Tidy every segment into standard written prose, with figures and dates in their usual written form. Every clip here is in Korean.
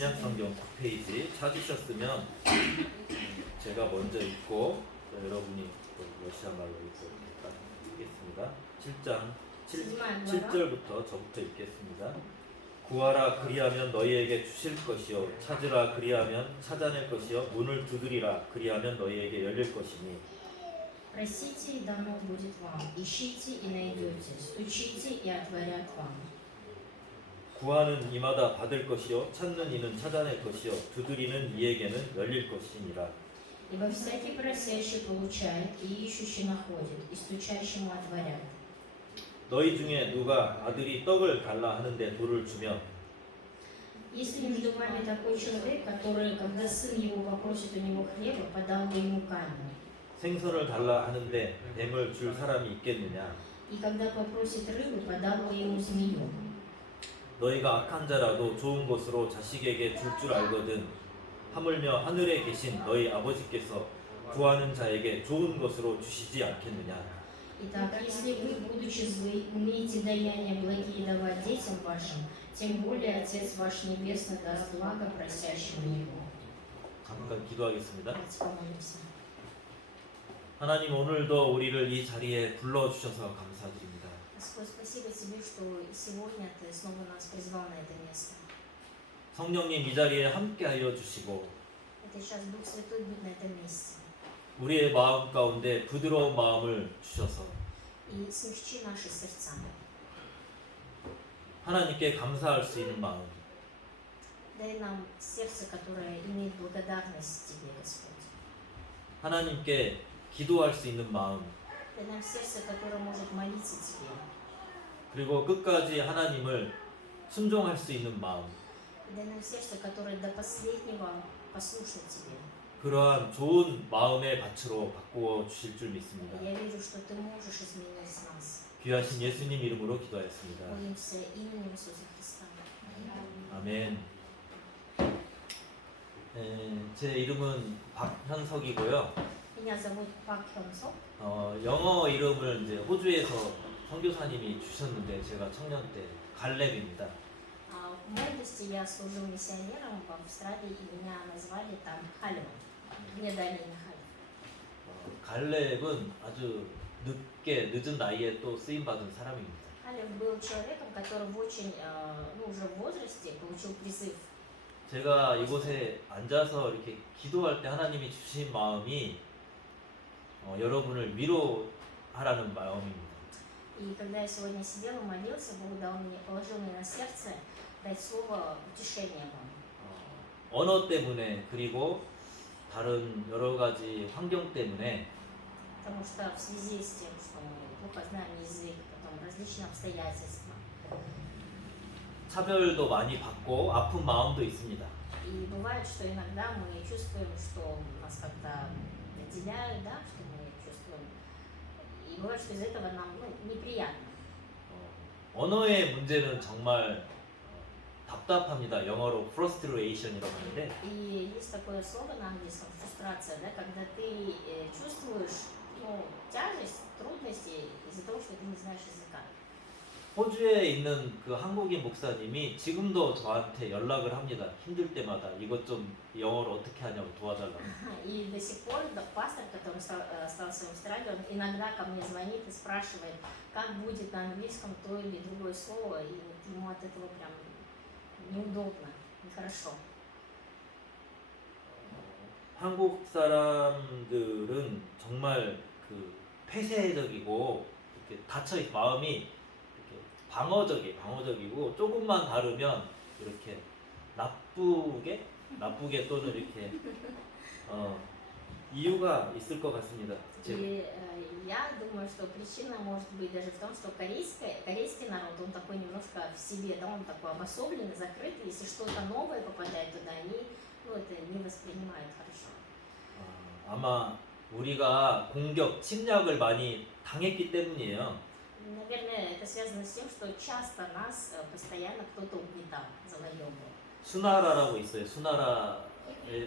신약성경 9페이지 찾으셨으면 제가 먼저 읽고 여러분이 또 러시아 말로 읽고 읽겠습니다. 7장 7절부터 저부터 읽겠습니다. 구하라 그리하면 너희에게 주실 것이요 찾으라 그리하면 찾아낼 것이요 문을 두드리라 그리하면 너희에게 열릴 것이니 Просите, и дано будет вам. Ищите, и найдете. Стучите, и отворят вам. 구하는 이마다 받을 것이요 찾는 이는 찾아낼 것이요 두드리는 이에게는 열릴 것이니라. Ибо всякий просящий получает, и ищущий находит, и стучащему отворят. 너희 중에 누가 아들이 떡을 달라 하는데 돌을 주면 Если между вами такой человек, который, когда сын его попросит у него хлеба, подал бы ему камень, 생선을 달라 하는데 뱀을 줄 사람이 있겠느냐? и когда попросит рыбы, подал бы ему змею. 너희가 악한 자라도 좋은 것으로 자식에게 줄 줄 알거든 하물며 하늘에 계신 너희 아버지께서 구하는 자에게 좋은 것으로 주시지 않겠느냐? Итак, если вы, будучи злы, умеете даяния благие давать детям вашим, тем более Отец ваш Небесный даст благо просящим Его. 잠깐 기도하겠습니다. Давайте помолимся. 하나님 오늘도 우리를 이 자리에 불러주셔서 감사드립니다. Господь, спасибо Тебе, что сегодня Ты снова нас призвал на это место. 성령님 이 자리에 함께하여 주시고 Это сейчас Дух Святой будет на этом месте. 우리의 마음 가운데 부드러운 마음을 주셔서 И смягчи наши сердца. 하나님께 감사할 수 있는 마음 Дай нам сердце, которое имеет благодарность Тебе, Господь. 하나님께 기도할 수 있는 마음 Дай нам сердце, которое может молиться Тебе. 그리고 끝까지 하나님을 순종할 수 있는 마음 И дай нам сердце, которое до последнего послушно Тебе. 그러한 좋은 마음의 밭으로 바꾸어 주실 줄 믿습니다. Я верю, что Ты можешь изменить нас. 귀하신 예수님 이름으로 기도하였습니다. Молимся именем Иисуса Христа. 아멘. 제 이름은 박현석이고요. Меня зовут Пак Хён Сок. 영어 이름을 이제 호주에서 선교사님이 주셨는데 제가 청년 때 갈렙입니다. В молодости я служил миссионером в Австралии, и меня назвали там Халем. Мне дали имя Халем. 갈렙은 아주 늦은 나이에 또 쓰임 받은 사람입니다. Халем был человеком, который уже в возрасте получил призыв. 제가 이곳에 앉아서 이렇게 기도할 때 하나님이 주신 마음이 여러분을 위로하라는 마음입니다. И когда я сегодня сидел и молился, Бог положил мне на сердце дать слово утешения вам. 언어 때문에 그리고 다른 여러 가지 환경 때문에 Потому что в связи с тем, что мы плохо знаем язык, потом различные обстоятельства. 차별도 많이 받고 아픈 마음도 있습니다. И бывает, что иногда мы чувствуем, что нас как-то отделяют, да, что мы чувствуем. И бывает, что из этого нам неприятно. 언어의 문제는 정말 답답합니다. 영어로 frustration이라고 하는데 И есть такое слово на английском фрустрация, да, когда ты чувствуешь тяжесть, трудности из-за того, что ты не знаешь языка. 호주에 있는 그 한국인 목사님이 지금도 저한테 연락을 합니다. 힘들 때마다 이것 좀 영어로 어떻게 하냐고 도와달라고. И до сих пор пастор, который остался в Австралии, он иногда ко мне звонит и спрашивает, как будет на английском то или другое слово, и ему от этого прям неудобно, нехорошо. 한국 사람들은 정말 그 폐쇄적이고 이렇게 닫혀 마음이 이렇게 방어적이고 조금만 다르면 이렇게 나쁘게 또는 이렇게 이유가 있을 것 같습니다. И я думаю, что причина может быть даже в том, что корейский народ, он такой немножко в себе, да, он такой обособленный, закрытый. Если что-то новое попадает туда, они это не воспринимают хорошо. 아마 우리가 침략을 많이 당했기 때문이에요. Наверное, это связано с тем, что часто нас постоянно кто-то угнетал, завоевывал. 수나라라고 있어요.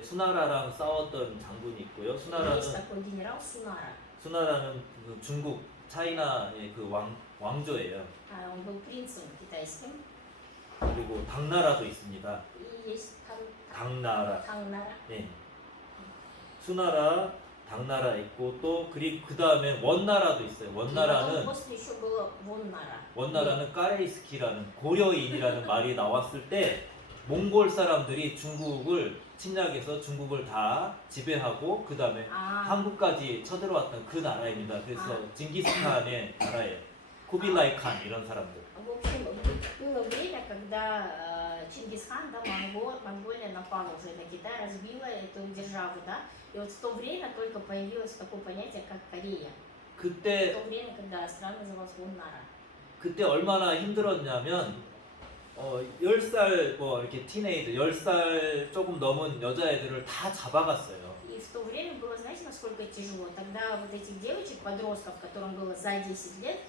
수나라랑 싸웠던 장군이 있고요. Есть такой генерал Сунара. 수나라는 그 중국 차이나의 그 왕조예요. Он был принцем китайским. 그리고 당나라도 있습니다. И есть 당나라. Тангнара. 예. 수나라, 당나라 있고 또 그리고 그 다음에 원나라도 있어요. И потом 원나라는 после еще было Воннара. 원나라는 까레이스키라는 고려인이라는 말이 나왔을 때 몽골 사람들이 중국을 침략해서 중국을 다 지배하고 그 다음에 아, 한국까지 쳐들어왔던 그 나라입니다. 그래서 아. 징기스칸의 나라예요. 쿠빌라이 칸 이런 사람들. В общем, было время, когда Чингисхан, да, Монголия напала уже на Китай, разбила эту державу, да, и вот в то время только появилось такое понятие, как Корея. В 그때 то время, когда страна называлась Воннара. 그때 얼마나 힘들었냐면 10살 뭐 이렇게 티네이저 10살 조금 넘은 여자애들을 다 잡아갔어요. И в то время было, знаете, насколько тяжело? Тогда вот этих девочек, подростков, которым было за 10 лет,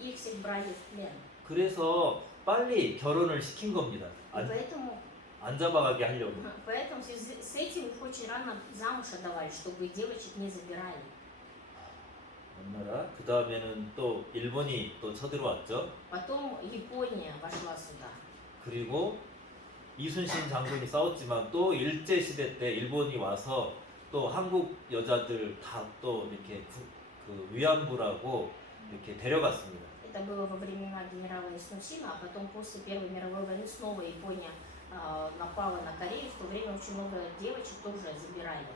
их всех брали в плен. 그래서 빨리 결혼을 시킨 겁니다. И 안, поэтому, 안 잡아가게 하려고. поэтому в связи с этим их очень рано замуж отдавали, чтобы девочек не забирали. 원나라. 그 다음에는 또 일본이 또 쳐들어왔죠. Потом Япония вошла сюда. 그리고 이순신 장군이 싸웠지만 또 일제 시대 때 일본이 와서 또 한국 여자들 다 또 이렇게 그 위안부라고 이렇게 데려갔습니다. Это было во времена генерала Исунсина, а потом после Первой мировой войны снова Япония напала на Корею. В то время очень много девочек тоже забирали.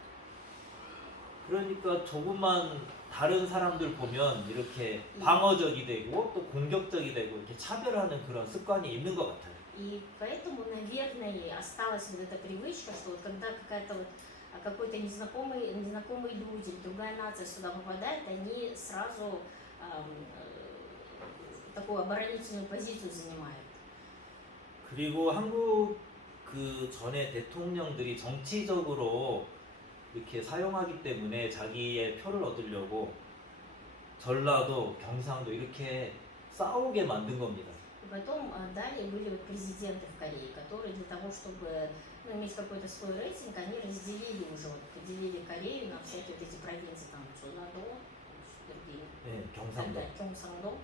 그러니까 조금만 다른 사람들 보면 이렇게 방어적이 되고 또 공격적이 되고 이렇게 차별하는 그런 습관이 있는 것 같아요. И поэтому, наверное, и осталась вот эта привычка, что вот когда какой-то незнакомые люди, другая нация сюда попадает, они сразу такую оборонительную позицию занимают. 그리고 한국 그 전에 대통령들이 정치적으로 이렇게 사용하기 때문에 자기의 표를 얻으려고 전라도, 경상도 이렇게 싸우게 만든 겁니다. И потом далее были вот президенты в Корее, которые для того, чтобы иметь какой-то свой рейтинг, они поделили Корею на всякие вот эти провинции, там, Чонадо, другие, 네, 경상도. Кёнсандо.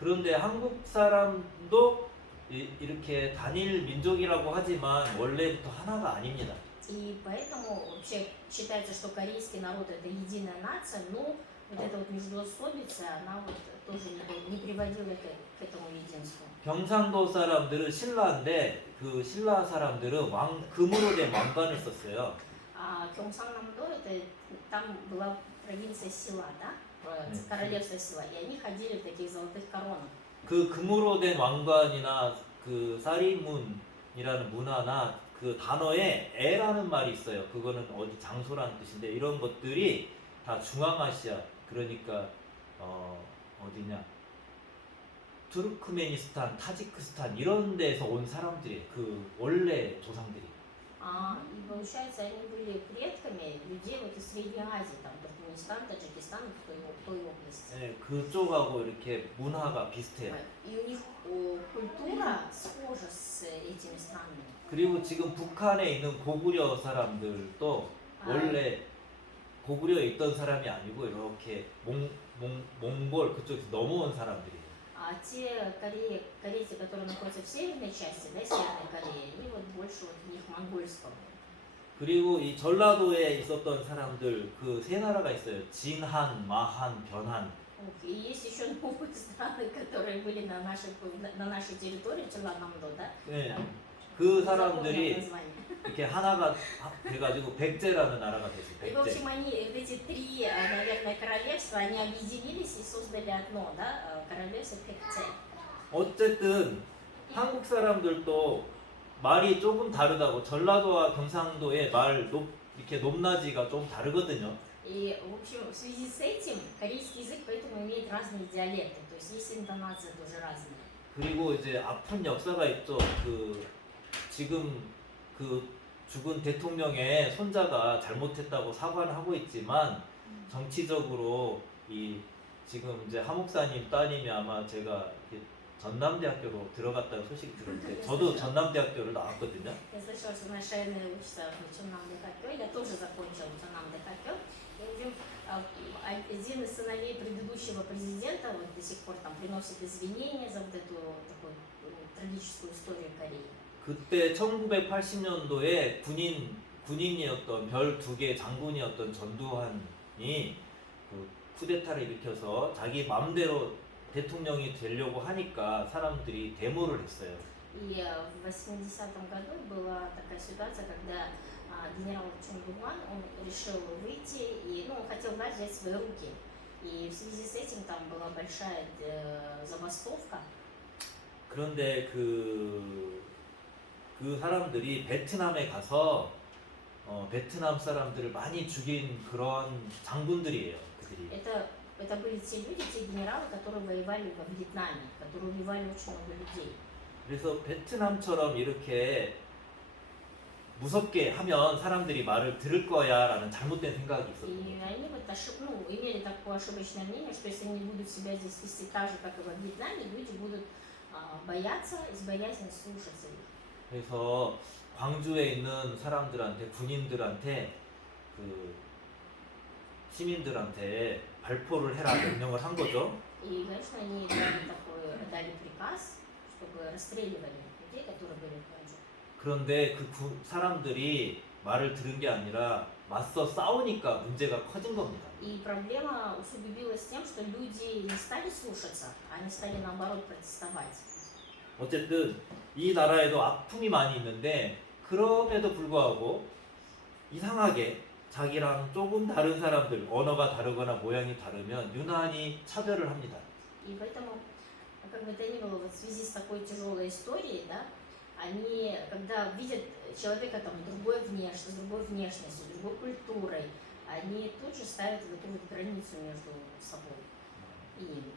그런데 한국 사람도 이렇게 단일 민족이라고 하지만 원래부터 하나가 아닙니다. И поэтому вообще считается, что корейский народ это единая нация, но вот эта вот междоусобица, она вот тоже не приводила к этому единству. 경상도 사람들은 신라인데 그 신라 사람들은 금으로 된 왕관을 썼어요. А Кёнсандо это там была провинция Сила, да? Королевство Сила, и они ходили в таких золотых коронах. 그 금으로 된 왕관이나 그 사리문이라는 문화나 그 단어에 에라는 말이 있어요. 그거는 어디 장소라는 뜻인데 이런 것들이 다 중앙아시아 그러니까 어디냐 투르크메니스탄, 타지크스탄 이런 데서 온 사람들이 그 원래 조상들이. И получается, они были предками людей вот из Средней Азии, там Туркменистан, Таджикистан, в той области. 네, 그쪽하고 이렇게 문화가 비슷해요. И у них культура схожа с этими странами. 그리고 지금 북한에 있는 고구려 사람들도 원래 고구려에 있던 사람이 아니고 이렇게 몽골 그쪽에서 넘어온 사람들이에요. А те корейцы, которые находятся в северной части, да, Северной Кореи, они вот больше вот у них монгольского. 그리고 이 전라도에 있었던 사람들 그 세 나라가 있어요. 진한, 마한, 변한. И есть еще новые страны, которые были на нашей территории, Чоланамдо, да? 네, Там, 그 запомнила 사람들이 название. 이렇게 하나가 돼가지고 백제라는 나라가 됐어요. И, в общем, 백제. они, вот эти три, наверное, королевства, они объединились и создали одно, да, королевство Пекце. 어쨌든 한국 사람들도 말이 조금 다르다고 전라도와 경상도의 이렇게 높낮이가 좀 다르거든요. И, в общем, в связи с этим корейский язык поэтому имеет разные диалекты, то есть есть интонация тоже разная. 그리고 이제 아픈 역사가 있죠. 지금 죽은 대통령의 손자가 잘못했다고 사과를 하고 있지만 정치적으로 지금 이제 하 목사님 따님이 아마 제가 전남대학교로 들어갔다는 소식이 들었는데 저도 전남대학교를 나왔거든요. Я слышала, что наша Энна учится в Чоннам-де-Хакё, я тоже закончила Чоннам-де-Хакё. И, в общем, один из сыновей предыдущего президента вот до сих пор там приносит извинения за вот эту такую трагическую историю Кореи. 그때 1980년도에 군인이었던 별 2개 장군이었던 전두환이 그 쿠데타를 일으켜서 자기 마음대로 대통령이 되려고 하니까 사람들이 데모를 했어요. И в 80-м году была такая ситуация, когда генерал Чонгуан, он решил выйти, и ну, он хотел власть взять в свои руки. И в связи с этим там была большая забастовка. 그런데 그 사람들이 베트남에 가서 베트남 사람들을 많이 죽인 그런 장군들이에요. 그들이. Это были те люди, те генералы, которые воевали во Вьетнаме, которые убивали очень много людей. 그래서 베트남처럼 이렇게 무섭게 하면 사람들이 말을 들을 거야라는 잘못된 생각이 И 있었거든요. они вот имели такое ошибочное мнение, что если они будут себя здесь вести так же, как и во Вьетнаме, люди будут бояться, из боязни слушаться их. 그래서 광주에 있는 사람들한테 군인들한테 그 시민들한테 발포를 해라 명령을 한 거죠. И, конечно, они дали приказ, чтобы расстреливали людей, которые были в Кванджу. 그런데 사람들이 말을 들은 게 아니라 맞서 싸우니까 문제가 커진 겁니다. И проблема усугубилась тем, что люди не стали слушаться, они стали наоборот протестовать. 어쨌든 이 나라에도 아픔이 많이 있는데 그럼에도 불구하고 이상하게 자기랑 조금 다른 사람들, 언어가 다르거나 모양이 다르면 유난히 차별을 합니다. И поэтому, как бы то ни было, вот в связи с такой тяжелой историей, да, они, когда видят человека там с другой внешностью, другой культурой, они тут же ставят вот эту вот границу между собой и ними.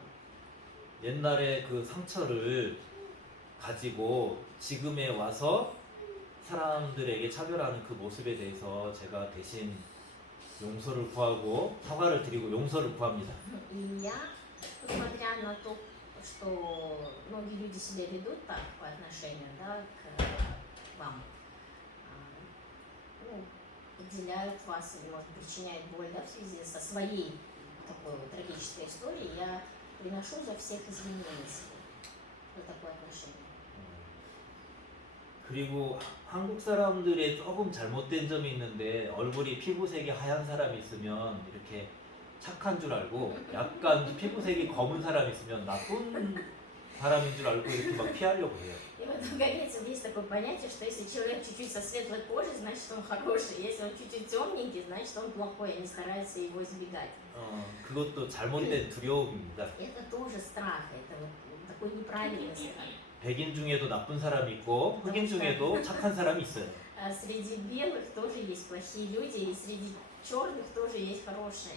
옛날에 그 상처를 가지고 지금에 와서 사람들에게 차별하는 그 모습에 대해서 제가 대신 용서를 구하고 사과를 드리고 용서를 구합니다. И я, несмотря на то, что многие люди себя ведут так по отношению, да, к вам, ну, отделяют вас или, может, причиняют боль, да, в связи со своей такой вот трагической историей, я приношу за всех извинения себе за такое отношение. 그리고 한국 사람들의 조금 잘못된 점이 있는데 얼굴이 피부색이 하얀 사람이 있으면 이렇게 착한 줄 알고 약간 피부색이 검은 사람이 있으면 나쁜 사람인 줄 알고 이렇게 막 피하려고 해요. И вот у корейцев есть такое понятие, что если человек чуть-чуть со светлой кожей, значит он хороший, если он чуть-чуть темненький, значит он плохой, они стараются его избегать. 그것도 잘못된 두려움입니다. Это тоже страх, это вот такой неправильный страх. 백인 중에도 나쁜 사람이 있고 흑인 중에도 착한 사람이 있어요. Среди белых тоже есть плохие люди, и среди черных тоже есть хорошие.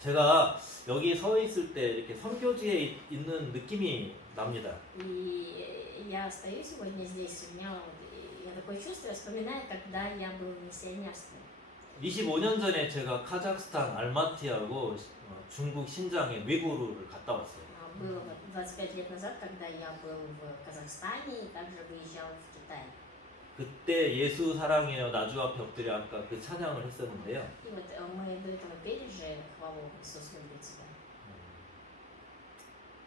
제가 여기 서 있을 때 이렇게 선교지에 있는 느낌이 납니다. И я стою сегодня здесь, у меня я такое чувство, вспоминаю, когда я был в миссионерстве. 25년 전에 제가 카자흐스탄 알마티하고 중국 신장에 외구를 갔다 왔어요. Было 25 лет назад, когда я был в Казахстане и также выезжал в Китай. 그때 예수 사랑해요 나주 앞에 엎드려 아까 그 찬양을 했었는데요. И вот мы до этого пели же хвалу Иисус любит тебя.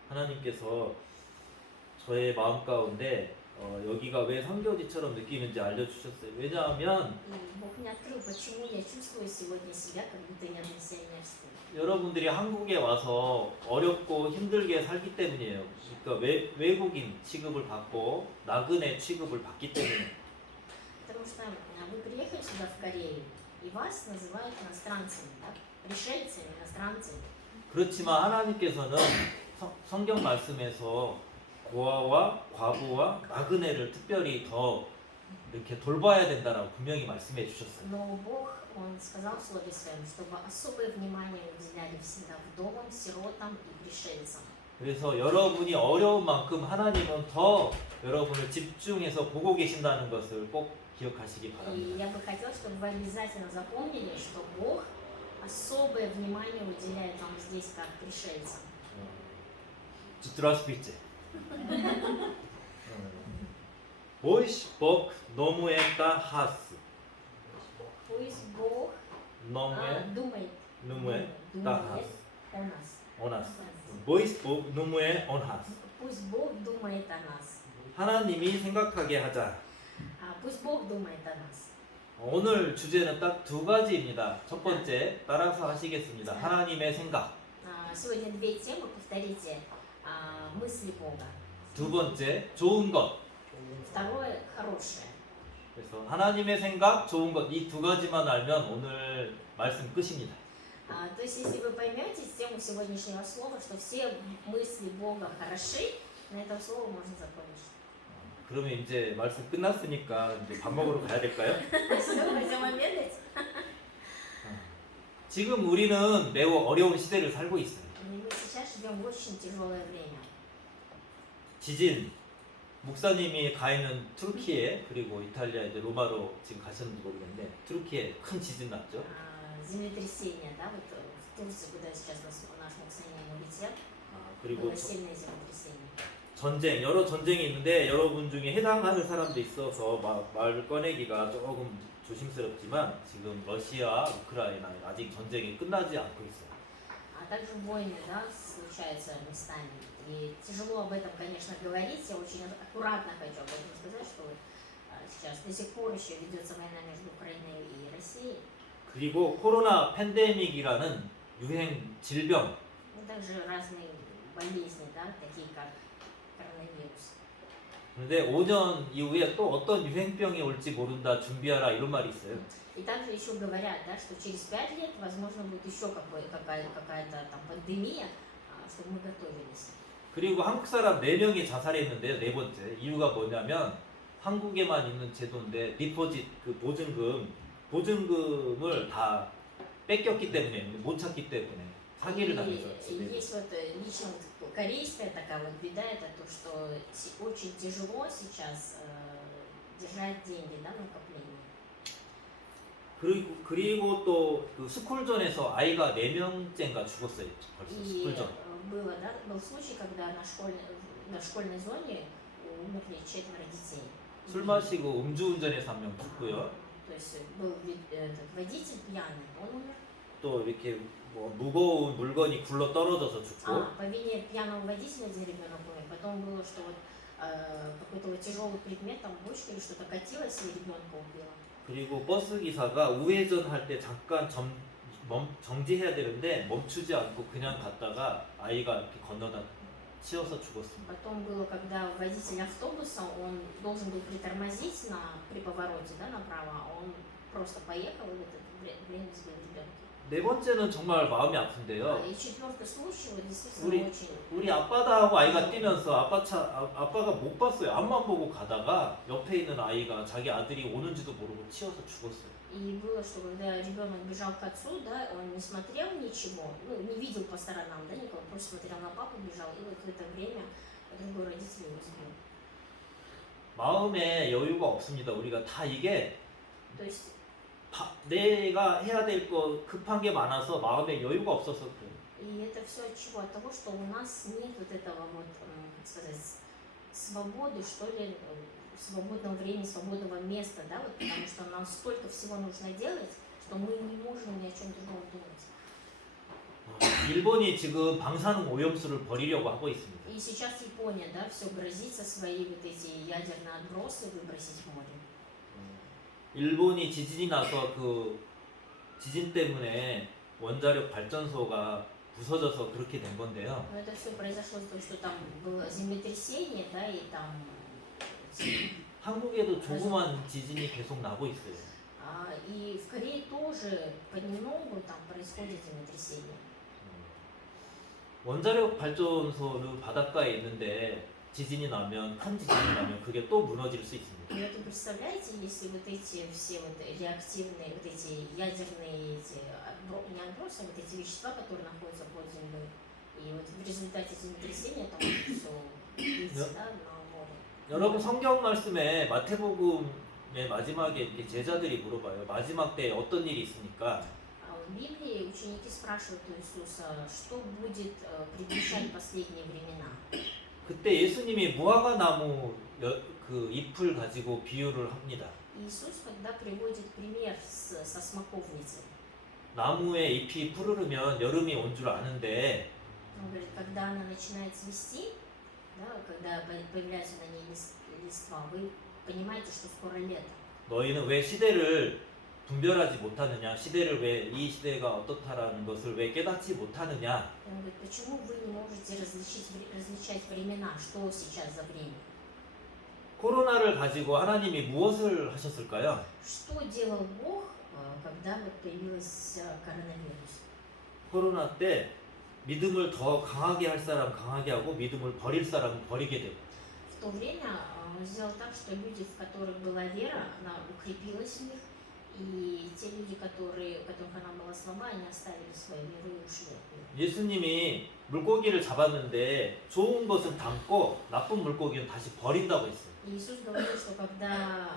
하나님께서 저의 마음 가운데 여기가 왜 선교지처럼 느끼는지 알려주셨어요. 왜냐하면 И Бог мне открыл, почему я чувствую сегодня себя, как будто я в миссионерстве. 여러분들이 한국에 와서 어렵고 힘들게 살기 때문이에요. 그러니까 외국인 취급을 받고 나그네 취급을 받기 때문에. Потому что вы приехали сюда, в Корею, и вас называют иностранцами, да? Пришельцами, иностранцами. 그렇지만 하나님께서는 성경 말씀에서 고아와 과부와 나그네를 특별히 더 이렇게 돌봐야 된다라고 분명히 말씀해 주셨어요. Но Бог, Он сказал в Слове Своем, чтобы особое внимание уделяли всегда вдовам, сиротам и пришельцам. 그래서 여러분이 어려운 만큼 하나님은 더 여러분을 집중해서 보고 계신다는 것을 꼭 기억하시기 И 바랍니다. я бы хотела, чтобы вы обязательно запомнили, что Бог особое внимание уделяет вам здесь, как пришельцам. Здравствуйте. Пусть Бог нумуэта хас. Пусть Бог думает тахас. о нас. 오나스. Пусть Бог нумуэ он хас. Пусть Бог думает о нас. 하나님이 생각하게 하자. Пусть Бог думает о нас. 오늘 주제는 딱 두 가지입니다. 첫 번째, 따라서 하시겠습니다. 하나님의 생각. Сегодня две темы, повторите. Мысли Бога. 두 번째, 좋은 것. Второе, хорошее. 그래서 하나님의 생각, 좋은 것, 이 두 가지만 알면 오늘 말씀 끝입니다. То есть, если вы поймете тему сегодняшнего слова, что все мысли Бога хороши, на этом слово можно закончить. 그러면 이제 말씀 끝났으니까 이제 밥 먹으러 가야 될까요? Все, пойдем обедать. 지금 우리는 매우 어려운 시대를 살고 있어요. И мы сейчас живем в очень тяжелое время. 지진, 목사님이 가 있는 투르키에 그리고 이탈리아 이제 로마로 지금 가셨는지 모르겠는데 투르키에 큰 지진 났죠. Землетрясение, да, вот в Турции, куда сейчас наш Максимилиан улетел, 그리고 было сильное землетрясение. 전쟁, 여러 전쟁이 있는데 여러분 중에 해당하는 사람도 있어서 말 꺼내기가 조금 조심스럽지만 지금 러시아, 우크라이나 아직 전쟁이 끝나지 않고 있어요. А также войны, да, случаются местами. И тяжело об этом, конечно, говорить. Я очень аккуратно хочу об этом сказать, что сейчас до сих пор еще ведется война между Украиной и Россией. 그리고 코로나 팬데믹이라는 유행 질병, И также разные болезни, да, такие как коронавирус. 그런데 5년 이후에 또 어떤 유행병이 올지 모른다 준비하라 이런 말이 있어요. И также еще говорят, да, что через 5 лет, возможно, будет еще какая-то там пандемия, чтобы мы готовились. 그리고 한국 사람 4명이 자살했는데요. 네 번째 이유가 뭐냐면 한국에만 있는 제도인데 디포짓 그 보증금을 다 뺏겼기 때문에 못 찾기 때문에 사기를 당해서 И есть вот лично вот корейская такая вот беда, это то, что очень тяжело сейчас держать деньги, да, накопление. 그리고 또 그 스쿨존에서 아이가 4명째인가 죽었어요. 벌써 И 스쿨존. был случай, когда на школьной зоне умерли 4 детей. 술 마시고 음주운전해서 1명 죽고요. То есть был этот водитель пьяный, он умер. 또 이렇게 뭐 무거운 물건이 굴러 떨어져서 죽고. По вине пьяного водителя один ребенок умер. Потом было, что вот какой-то вот тяжелый предмет, там бочка или что-то катилось и ребенка убило. 그리고 버스 기사가 우회전 할 때 잠깐 정지해야 되는데 멈추지 않고 그냥 갔다가 아이가 이렇게 건너다 치여서 죽었습니다. Потом было, когда водитель автобуса, он должен был притормозить при повороте, да, направо, а он просто поехал и в это время сбил ребенка. 네 번째는 정말 마음이 아픈데요. И четвертый случай, вот действительно очень. 우리 아빠다 하고 아이가 뛰면서 아빠가 못 봤어요. 앞만 보고 가다가 옆에 있는 아이가 자기 아들이 오는지도 모르고 치여서 죽었어요. И было, что когда ребенок бежал к отцу, да, он не смотрел ничего, ну, не видел по сторонам, да, никого, просто смотрел на папу, бежал, и вот в это время другой родитель его сбил. 마음에 여유가 없습니다. 우리가 다 이게 То есть 내가 해야 될 거 급한 게 많아서 마음에 여유가 없어서 그래요. и это все от чего? От того, что у нас нет вот этого вот, как сказать, свободы, что ли, свободного времени, свободного места, да, вот, потому что нам столько всего нужно делать, что мы не можем ни о чем другом думать. 일본이 지금 방사능 오염수를 버리려고 하고 있습니다. И сейчас Япония, да, все грозится свои вот эти ядерные отбросы выбросить в море. 일본이 지진이 나서 그 지진 때문에 원자력 발전소가 부서져서 그렇게 된 건데요. Но это все произошло из-за того, что там было землетрясение, да, и там 한국에도 조그만 지진이 계속 나고 있어요. и в Корее тоже понемногу там происходит землетрясение. 원자력 발전소는 바닷가에 있는데 지진이 나면 큰 지진이 나면 그게 또 무너질 수 있습니다. И вот вы представляете, если вот эти все вот реактивные, вот эти ядерные эти не отбросы, вот эти вещества, которые находятся под землей, и вот в результате землетрясения там все выйти, да, на море. 여러분 성경 말씀에 마태복음의 마지막에 이렇게 제자들이 물어봐요. 마지막 때 어떤 일이 있습니까? В Библии ученики спрашивают у Иисуса, что будет предвещать последние времена. 그때 예수님이 무화과 나무 그 잎을 가지고 비유를 합니다. Иисус тогда приводит пример со смоковницей. 나무의 잎이 푸르르면 여름이 온 줄 아는데 Он говорит, когда она начинает цвести, да, когда появляются на ней листва, вы понимаете, что скоро лето. 너희는 왜 시대를 분별하지 못하느냐? 시대를 왜 이 시대가 어떻다라는 것을 왜 깨닫지 못하느냐? Он говорит, почему вы не можете различать времена, что сейчас за время? 코로나를 가지고 하나님이 무엇을 하셨을까요? Что делал Бог, когда вот появился коронавирус? 코로나 때 믿음을 더 강하게 할 사람 강하게 하고 믿음을 버릴 사람 버리게 되고 В то время он сделал так, что люди, в которых была вера, она укрепилась в них, и те люди, у которых она была слаба, они оставили свою веру и ушли от нее. 예수님이 물고기를 잡았는데 좋은 것은 담고 나쁜 물고기는 다시 버린다고 했어요. И Иисус говорил, что когда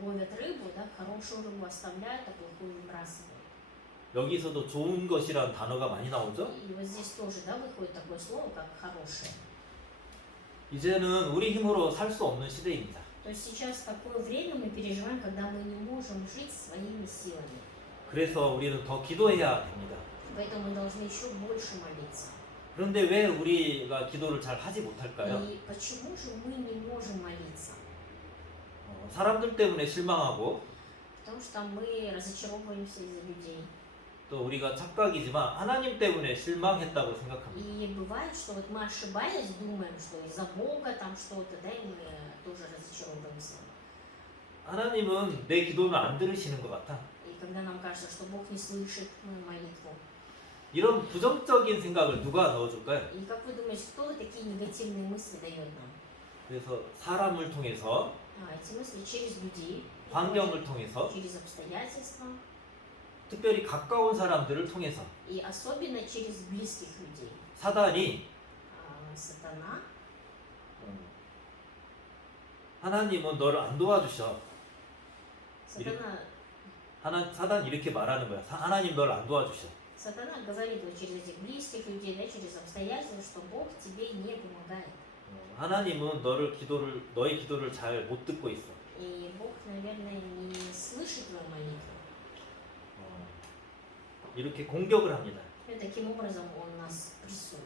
ловят рыбу, да, хорошую рыбу оставляют, а плохую выбрасывают. 여기서도 좋은 것이라는 단어가 많이 나오죠? И вот здесь тоже, да, выходит такое слово, как хорошее. 이제는 우리 힘으로 살 수 없는 시대입니다. То есть сейчас такое время мы переживаем, когда мы не можем жить своими силами. 그래서 우리는 더 기도해야 됩니다. Поэтому мы должны еще больше молиться. 그런데 왜 우리가 기도를 잘 하지 못할까요? И почему же мы не можем молиться? 사람들 때문에 실망하고 Потому что мы разочаровываемся из-за людей. 또 우리가 착각이지만 하나님 때문에 실망했다고 생각합니다. И бывает, что вот мы ошибаясь, думаем, что из-за Бога там что-то, да, и мы тоже разочаровываемся. 하나님은 내 기도는 안 들으시는 것 같아. И когда нам кажется, что Бог не слышит мою молитву. 이런 부정적인 생각을 누가 넣어줄까요? И как вы думаете, кто такие негативные мысли дает нам? 그래서 사람을 통해서, Эти мысли через людей, 환경을 통해서, через обстоятельства, 특별히 가까운 사람들을 통해서 и особенно через близких людей. 사단이 Сатана, 하나님은 너를 안 도와주셔. Сатана, 사단 이렇게 말하는 거야. 하나님 너를 안 도와주셔. Сатана говорит вот через этих близких людей, да, через обстоятельства, что Бог тебе не помогает. 하나님은 너의 기도를 잘 못 듣고 있어. И Бог, наверное, не слышит твою молитву. 이렇게 공격을 합니다. И таким образом Он нас прессует.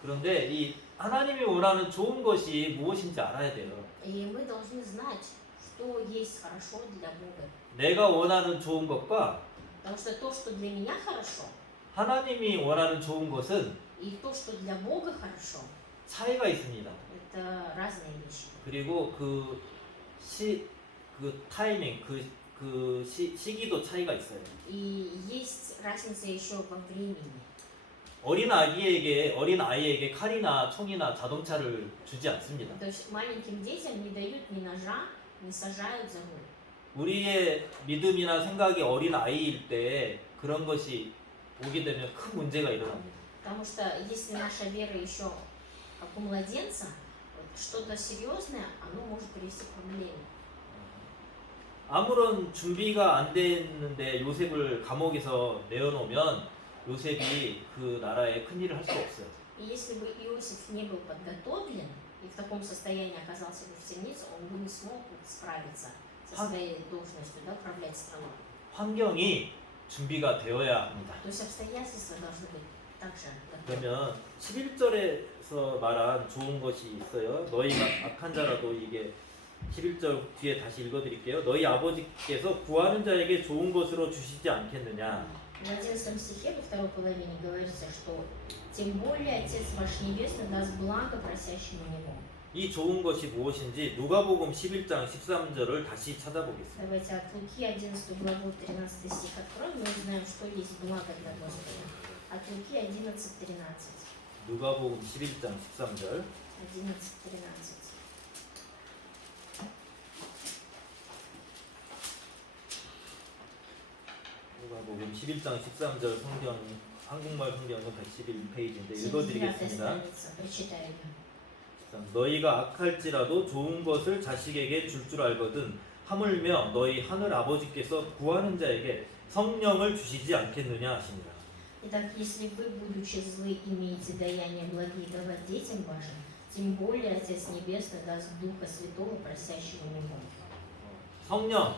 그런데 이 하나님이 원하는 좋은 것이 무엇인지 알아야 돼요. И мы должны знать, что есть хорошо для Бога. 내가 원하는 좋은 것과 Потому что то, что для меня хорошо, 하나님이 원하는 좋은 것은 и то, что для Бога хорошо, 차이가 있습니다. это разные вещи. 그리고 그 타이밍, 시기도 차이가 있어요. И есть разница еще во времени. 어린 아이에게 칼이나 총이나 자동차를 주지 않습니다. То есть маленьким детям не дают ни ножа, не сажают за руль. 우리의 믿음이나 생각이 어린 아이일 때 그런 것이 오게 되면 큰 문제가 일어납니다. Потому что если наша вера еще как у младенца, вот что-то серьезное, оно может привести к проблеме. 아무런 준비가 안 됐는데 요셉을 감옥에서 내어놓으면 요셉이 그 나라에 큰 일을 할 수가 없어요. И если бы Иосиф не был подготовлен и в таком состоянии оказался бы в темнице, он бы не смог справиться со своей должностью, да, управлять страной. 환경이 준비가 되어야 합니다. То есть обстоятельства должны быть также готовы. 그러면 11절에서 말한 좋은 것이 있어요. 너희가 악한 자라도 이게 11절 뒤에 다시 읽어드릴게요. 너희 아버지께서 구하는 자에게 좋은 것으로 주시지 않겠느냐. В 11 стихе, во второй половине говорится, что тем более Отец ваш Небесный даст благо просящему Него. 이 좋은 것이 무엇인지 누가복음 11장 13절을 다시 찾아보겠습니다. Давайте от Луки 11 главу 13 стих откроем, мы узнаем, что есть благо для Господа. От Луки 11:13. 누가복음 11장 13절. 11:13. 누가복음 11장 13절 성경 한국말 성경은 111페이지인데 읽어드리겠습니다. Прочитаю. 너희가 악할지라도 좋은 것을 자식에게 줄 알거든 하물며 너희 하늘 아버지께서 구하는 자에게 성령을 주시지 않겠느냐 하십니다. Итак, если вы, будучи злы, имеете даяние благие давать детям вашим, тем более Отец Небесный даст Духа Святого просящему Него. 성령,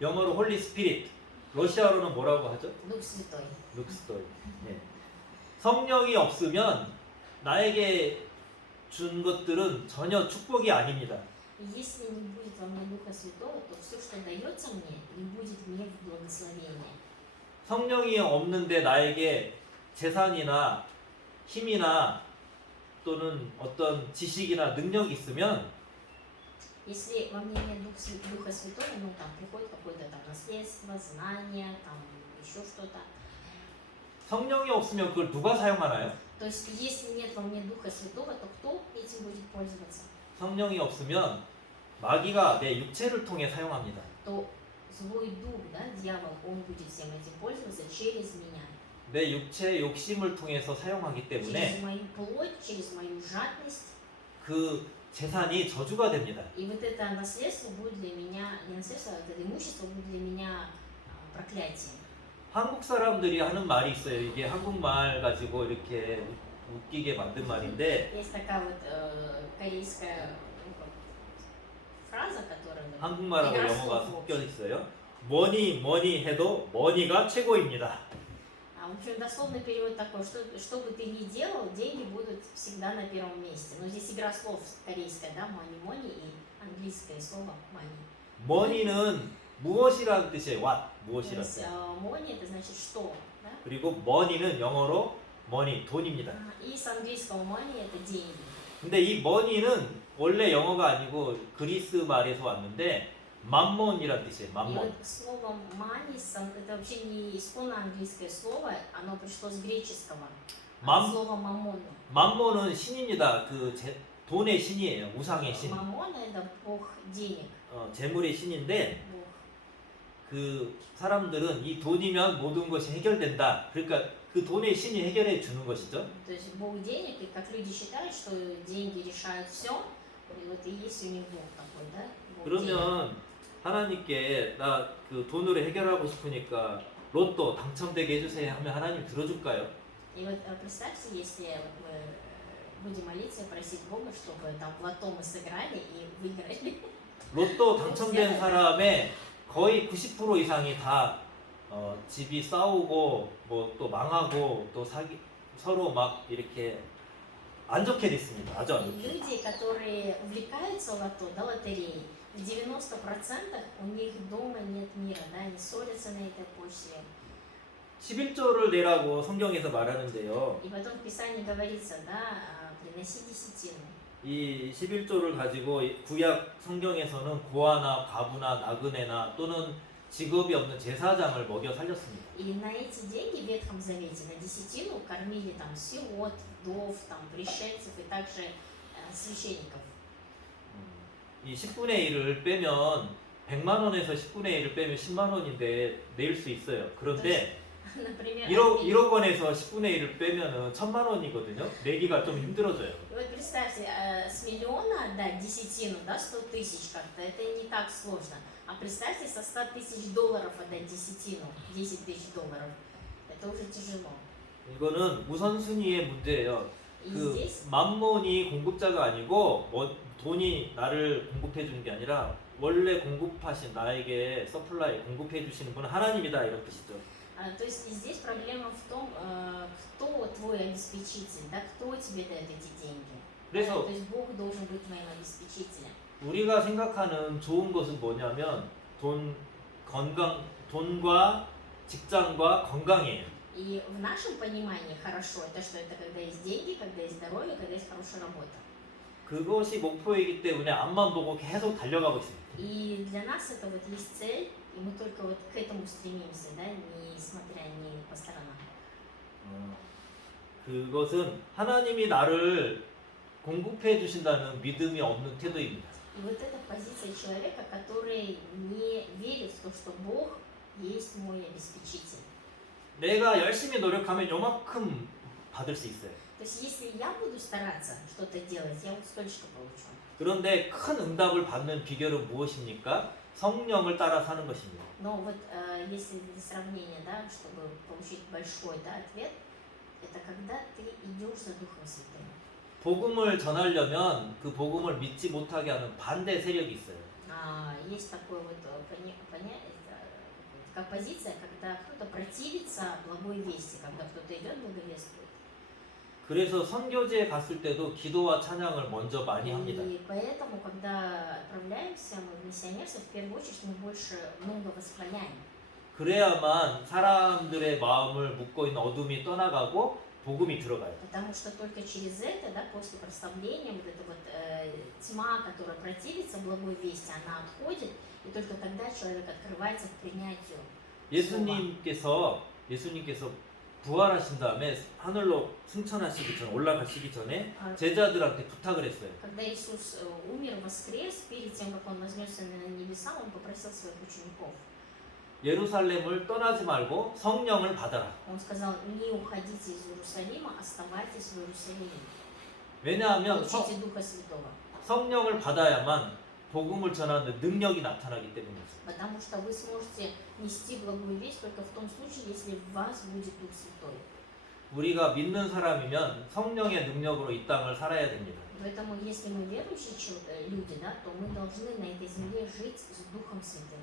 영어로 홀리 스피릿, 러시아어로는 뭐라고 하죠? Дух Святой. 룩스토이. 예. 성령이 없으면 나에게 준 것들은 전혀 축복이 아닙니다. Если не будет во мне Духа Святого, то все, что дается мне, не будет мне в благословении. 성령이 없는데 나에게 재산이나 힘이나 또는 어떤 지식이나 능력이 있으면 Если во мне нет Духа Святого, ну там приходит какое-то там наследство, знание, там еще что-то. 성령이 없으면 그걸 누가 사용하나요? То есть, если нет во мне Духа Святого, то кто этим будет пользоваться? 성령이 없으면 마귀가 내 육체를 통해 사용합니다. То злой дух, да, дьявол, он будет всем этим пользоваться через меня. 내 육체의 욕심을 통해서 사용하기 때문에 Через мою плоть, через мою жадность. 그 재산이 저주가 됩니다. И вот это наследство будет для меня, не наследство, а это имущество будет для меня проклятием. 한국 사람들이 하는 말이 있어요. 이게 한국말 가지고 이렇게 웃기게 만든 말인데 Есть такая вот корейская фраза, которая 한국말하고 игра 영어가 слов, в 섞여 общем. 있어요. 뭐니 해도 머니가 최고입니다. В общем, дословный перевод такой, что бы ты ни делал, деньги будут всегда на первом месте. Но здесь игра слов корейская, да, money и английское слово money. 머니는 무엇이라는 뜻이에요. what То 무엇이라는 есть 뜻. money это значит что, да? 그리고 머니는 영어로 머니 돈입니다. И с английского money это деньги. 근데 이 머니는 원래 영어가 아니고 그리스 말에서 왔는데 맘몬이라는 뜻이에요. И 맘몬. вот слово money, это вообще не исконно английское слово, оно пришло с греческого. Мам- Слово мамон. 맘몬은 신입니다. 돈의 신이에요. 우상의 신. Мамон это бог денег. 재물의 신인데 Бог. 그 사람들은 이 돈이면 모든 것이 해결된다. 그러니까 그 돈의 신이 해결해 주는 것이죠. То есть бог денег, и как люди считают, что деньги решают все, и вот и есть у них бог такой, да? Бог денег. 그러면 하나님께 나 그 돈으로 해결하고 싶으니까 로또 당첨되게 해주세요 하면 하나님 들어줄까요? И вот представьте, если мы будем молиться и просить Бога, чтобы там в лото мы сыграли и выиграли. 로또 당첨된 사람의 거의 90% 이상이 다 집이 싸우고 뭐 또 망하고 또 서로 막 이렇게 안 좋게 됐습니다. 아주 안 И 좋게. люди, которые увлекаются лото, да, лотереей, в 90% у них дома нет мира, да, они ссорятся на этой почве. 11조를 내라고 성경에서 말하는데요. И потом в Писании говорится, да, приноси десятину. 이 11조를 가지고 구약 성경에서는 고아나 과부나 나그네나 또는 직업이 없는 제사장을 먹여 살렸습니다. И на эти деньги в Ветхом Завете, на десятину, кормили там сирот, вдов, там пришельцев и также священников. 이 10분의 1을 빼면 100만 원에서 10분의 1을 빼면 10만 원인데 낼 수 있어요. 그런데 Например, 1억 원에서 10분의 1을 빼면은 1000만 원이거든요. 내기가 좀 힘들어져요. вот представьте, с миллиона отдать десятину, да, 100 тысяч как-то, это не так сложно. А представьте, со 100 тысяч долларов отдать десятину, 10 тысяч долларов, это уже тяжело. 이거는 우선순위의 문제예요. И 그 здесь 만몬이 공급자가 아니고 돈이 나를 공급해 주는 게 아니라 원래 공급하신 나에게 서플라이 공급해 주시는 분은 하나님이다 이런 뜻이죠. То есть и здесь проблема в том, кто твой обеспечитель, да, кто тебе дает эти деньги. 그래서 То есть Бог должен быть моим обеспечителем. 우리가 생각하는 좋은 것은 뭐냐면 돈과 직장과 건강이에요. И в нашем понимании хорошо, это что? Это когда есть деньги, когда есть здоровье, когда есть хорошая работа. 그것이 목표이기 때문에 앞만 보고 계속 달려가고 있습니다. И для нас это вот есть цель, и мы только вот к этому стремимся, да, не смотря ни по сторонам. 그것은 하나님이 나를 공급해 주신다는 믿음이 없는 태도입니다. И вот эта позиция человека, который не верит в то, что Бог есть мой обеспечитель. 내가 열심히 노력하면 요만큼 받을 수 있어요. То есть если я буду стараться что-то делать, я вот столько получу. 그런데 큰 응답을 받는 비결은 무엇입니까? 성령을 따라 사는 것입니다. Но вот если для сравнения, да, чтобы получить большой, да, ответ, это когда ты идешь за Духом Святым. 복음을 전하려면 그 복음을 믿지 못하게 하는 반대 세력이 있어요. Есть такое вот понятие, как позиция, когда кто-то противится благой вести, когда кто-то идет благовествует. 그래서 선교지에 갔을 때도 기도와 찬양을 먼저 많이 합니다. И поэтому, когда отправляемся мы в миссионерство, в первую очередь мы больше много восхваляем. 그래야만 사람들의 마음을 묶고 있는 어둠이 떠나가고 복음이 들어가요. Потому что только через это, да, после прославления, вот эта вот тьма, которая противится благой вести, она отходит, и только тогда человек открывается к принятию. 예수님께서 부활하신 다음에 하늘로 승천하시기 전에 올라가시기 전에 제자들한테 부탁을 했어요. Когда Иисус умер, воскрес, перед тем, как Он вознесся на небеса, Он попросил своих учеников. 예루살렘을 떠나지 말고 성령을 받아라. Он сказал: не уходите из Иерусалима, оставайтесь в Иерусалиме. 왜냐하면 Получите Духа Святого. 성령을 받아야만 복음을 전하는 능력이 나타나기 때문이죠. Потому что вы сможете нести благую весть только в том случае, если в вас будет Дух Святой. 우리가 믿는 사람이면 성령의 능력으로 이 땅을 살아야 됩니다. Поэтому, если мы верующие люди, да, то мы должны на этой земле жить с Духом Святым.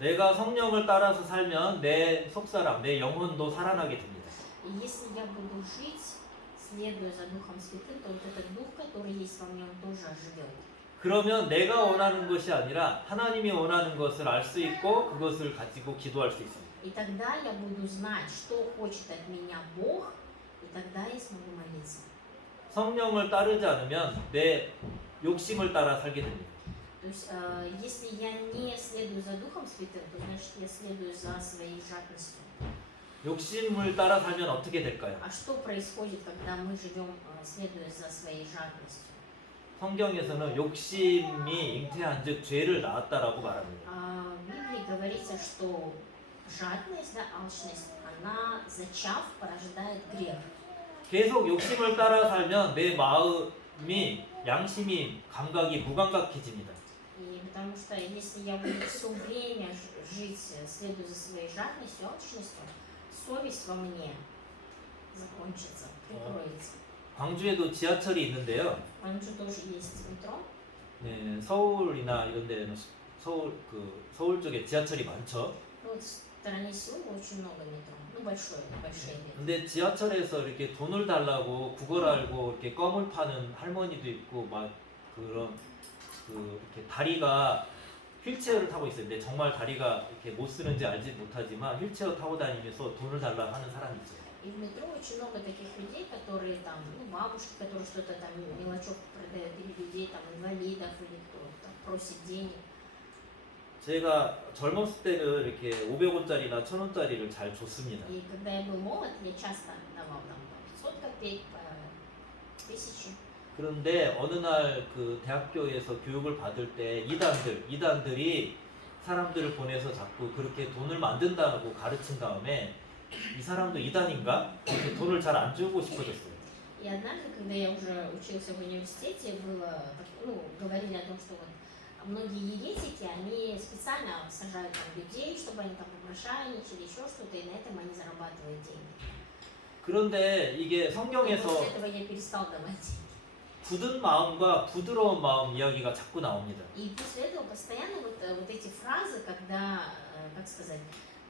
내가 성령을 따라서 살면 내 속사람, 내 영혼도 살아나게 됩니다. И если я буду жить, следуя за Духом Святым, то вот этот Дух, который есть во мне, он тоже оживет. 그러면 내가 원하는 것이 아니라 하나님이 원하는 것을 알 수 있고 그것을 가지고 기도할 수 있습니다. И тогда я буду знать, что хочет от меня Бог, и тогда я смогу молиться. 성령을 따르지 않으면 내 욕심을 따라 살게 됩니다. То есть, если я не следую за Духом Святым, то значит я следую за своей жадностью. 욕심을 따라 살면 어떻게 될까요? А что происходит, когда мы живем, следуя за своей жадностью? 성경에서는 욕심이 잉태한즉 죄를 낳았다라고 말합니다. В Библии говорится, что жадность, да, алчность, она, зачав, порождает грех. 계속 욕심을 따라 살면 내 마음이 양심이 감각이 무감각해집니다. И потому что если я буду все время жить, следуя за своей жадностью, алчностью, совесть во мне закончится, прикроется. 광주에도 지하철이 있는데요. В Анджу тоже есть метро. 네, 서울이나 이런 데는 서울 쪽에 지하철이 많죠. Ну, вот в стороне Сеула очень много метро. Ну, большие метро. 근데 지하철에서 이렇게 돈을 달라고 국어를 알고 이렇게 껌을 파는 할머니도 있고 막 그런 이렇게 다리가 휠체어를 타고 있어요. 근데 정말 다리가 이렇게 못 쓰는지 알지 못하지만 휠체어 타고 다니면서 돈을 달라 하는 사람이 있어요. И в метро очень много таких людей, которые там, ну, бабушки, которые что-то там, мелочевку продают, или людей, там, инвалидов, или кто там просит денег. 제가 젊었을 때는 이렇게 500원짜리나 1000원짜리를 잘 줬습니다. И когда я был молод, я часто давал там по 500 копеек, по 1000. 그런데 어느 날 그 대학교에서 교육을 받을 때 이단들이 사람들을 보내서 자꾸 그렇게 돈을 만든다고 가르친 다음에 이 사람도 이단인가? 그렇게 돈을 잘 안 주고 싶어졌어요. И однажды, когда я уже учился в университете, было, ну, говорили о том, что вот многие еретики, они специально сажают там людей, чтобы они там попрошайничали, еще что-то, и на этом они зарабатывают деньги. 그런데 이게 И 성경에서 после этого я перестал давать деньги. 굳은 마음과 부드러운 마음 이야기가 자꾸 나옵니다. И после этого постоянно вот эти фразы, когда, как сказать,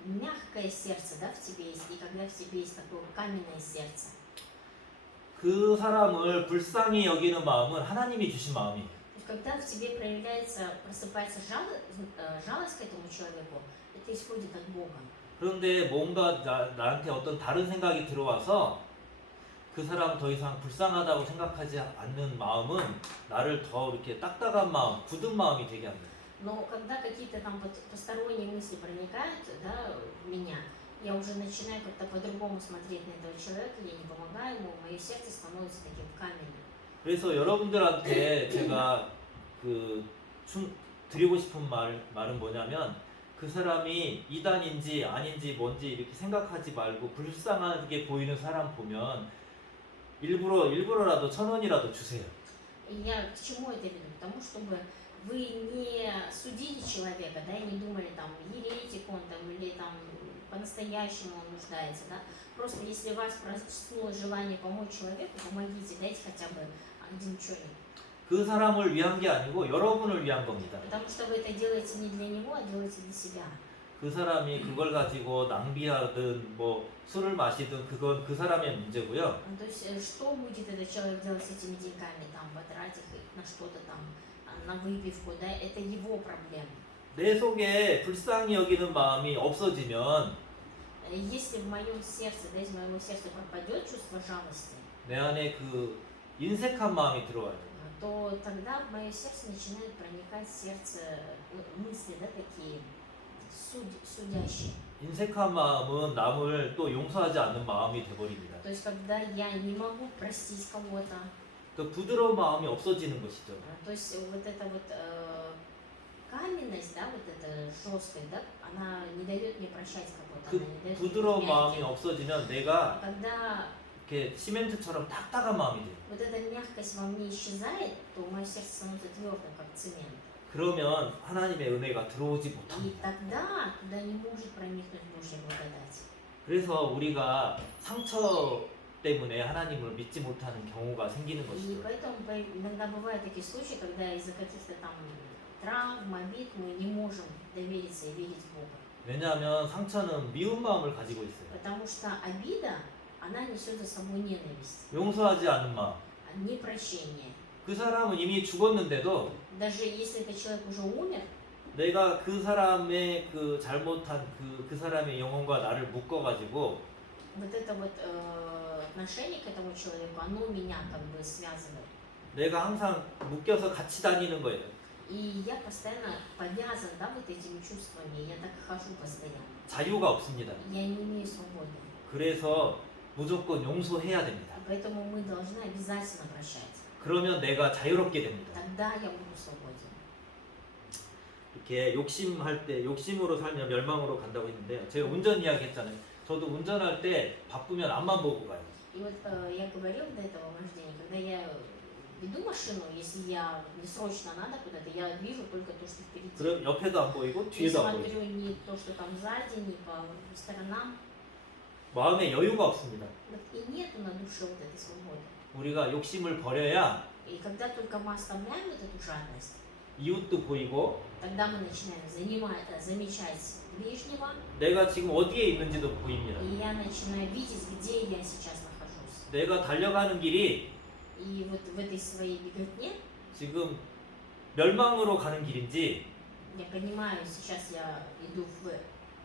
мягкое сердце, да, в тебе есть, и когда в тебе есть такое каменное сердце. 그 사람을 불쌍히 여기는 마음은 하나님이 주신 마음이에요. То есть, когда в тебе просыпается жалость к этому человеку, это исходит от Бога. 그런데 뭔가 나한테 어떤 다른 생각이 들어와서 그 사람 더 이상 불쌍하다고 생각하지 않는 마음은 나를 더 이렇게 딱딱한 마음, 굳은 마음이 되게 합니다. Но когда какие-то там вот посторонние мысли проникают, да, в меня, я уже начинаю как-то по-другому смотреть на этого человека, я не помогаю ему, мое сердце становится таким каменным. 그래서 여러분들한테 제가 드리고 싶은 말은 뭐냐면 그 사람이 이단인지 아닌지 뭔지 이렇게 생각하지 말고 불쌍하게 보이는 사람 보면 일부러라도 1000원이라도 주세요. И я к чему это веду? К тому, чтобы вы не судили человека, да, и не думали там, еретик он там, или там по-настоящему он нуждается, да. Просто если у вас проснулось желание помочь человеку, помогите, дайте хотя бы один что-нибудь. 그 사람을 위한 게 아니고 여러분을 위한 겁니다. Потому что вы это делаете не для него, а делаете для себя. 그 사람이 그걸 가지고 낭비하든 뭐 술을 마시든 그건 그 사람의 문제고요. То есть, что будет этот человек делать с этими деньгами, там, потратив их на что-то там, на выпивку, да, это его проблема. 내 속에 불쌍히 여기는 마음이 없어지면 Если в моем сердце, да, из моего сердца пропадет чувство жалости, 내 안에 그 인색한 마음이 들어와요. то тогда в мое сердце начинает проникать сердце, мысли, да, такие судящие. 인색한 마음은 남을 또 용서하지 않는 마음이 돼버립니다. То есть, когда я не могу простить кого-то, 그 부드러운 마음이 없어지는 것이죠. то есть вот эта вот каменность, да, вот эта жесткость, да, она не дает мне прощать кого-то, 그 она не дает мне 부드러운 быть 마음이 мягким. 없어지면 내가 Когда 이렇게 시멘트처럼 딱딱한 마음이 돼요. вот эта мягкость во мне исчезает, то мое сердце становится твердым, как цемент. 그러면 하나님의 은혜가 들어오지 И 못합니다. тогда туда не может проникнуть Божья благодать. 그래서 우리가 상처 때문에 하나님을 믿지 못하는 경우가 생기는 И 것이죠. поэтому иногда бывают такие случаи, когда из-за каких-то там травм, обид мы не можем довериться и верить в Бога. 왜냐하면 상처는 미운 마음을 가지고 있어요. Потому что обида, она несет за собой ненависть, 용서하지 않은 마음. непрощение. 그 사람은 이미 죽었는데도 Даже если этот человек уже умер, 내가 그 사람의 그 잘못한 그 사람의 영혼과 나를 묶어가지고 вот это вот отношение к этому человеку, оно меня как бы связывает. 내가 항상 묶여서 같이 다니는 거예요. И я постоянно повязан, да, вот этими чувствами, я так хожу постоянно. 자유가 없습니다. Я не имею свободы. 그래서 무조건 용서해야 됩니다. И поэтому мы должны обязательно прощать. 그러면 내가 자유롭게 됩니다. Тогда я буду свободен. 이렇게 욕심할 때 욕심으로 살면 멸망으로 간다고 했는데요. 제가 운전 이야기 했잖아요. 저도 운전할 때 바쁘면 앞만 보고 가요. И вот я говорил до этого вождения, когда я веду машину, если я не срочно надо куда-то, я вижу только то, что впереди. 그럼 옆에도 안 보이고 Не 뒤에도 안 보이고 смотрю ни то, что там сзади, ни по сторонам. 마음에 여유가 없습니다. Вот и нету на душе вот этой свободы. 우리가 욕심을 버려야 И когда только мы оставляем вот эту жадность, 이웃도 보이고 тогда мы начинаем замечать ближнего, 내가 지금 어디에 있는지도 보입니다. и я начинаю видеть, где я сейчас нахожусь. 내가 달려가는 길이 И вот в этой своей беготне 지금 멸망으로 가는 길인지 я понимаю, сейчас я иду в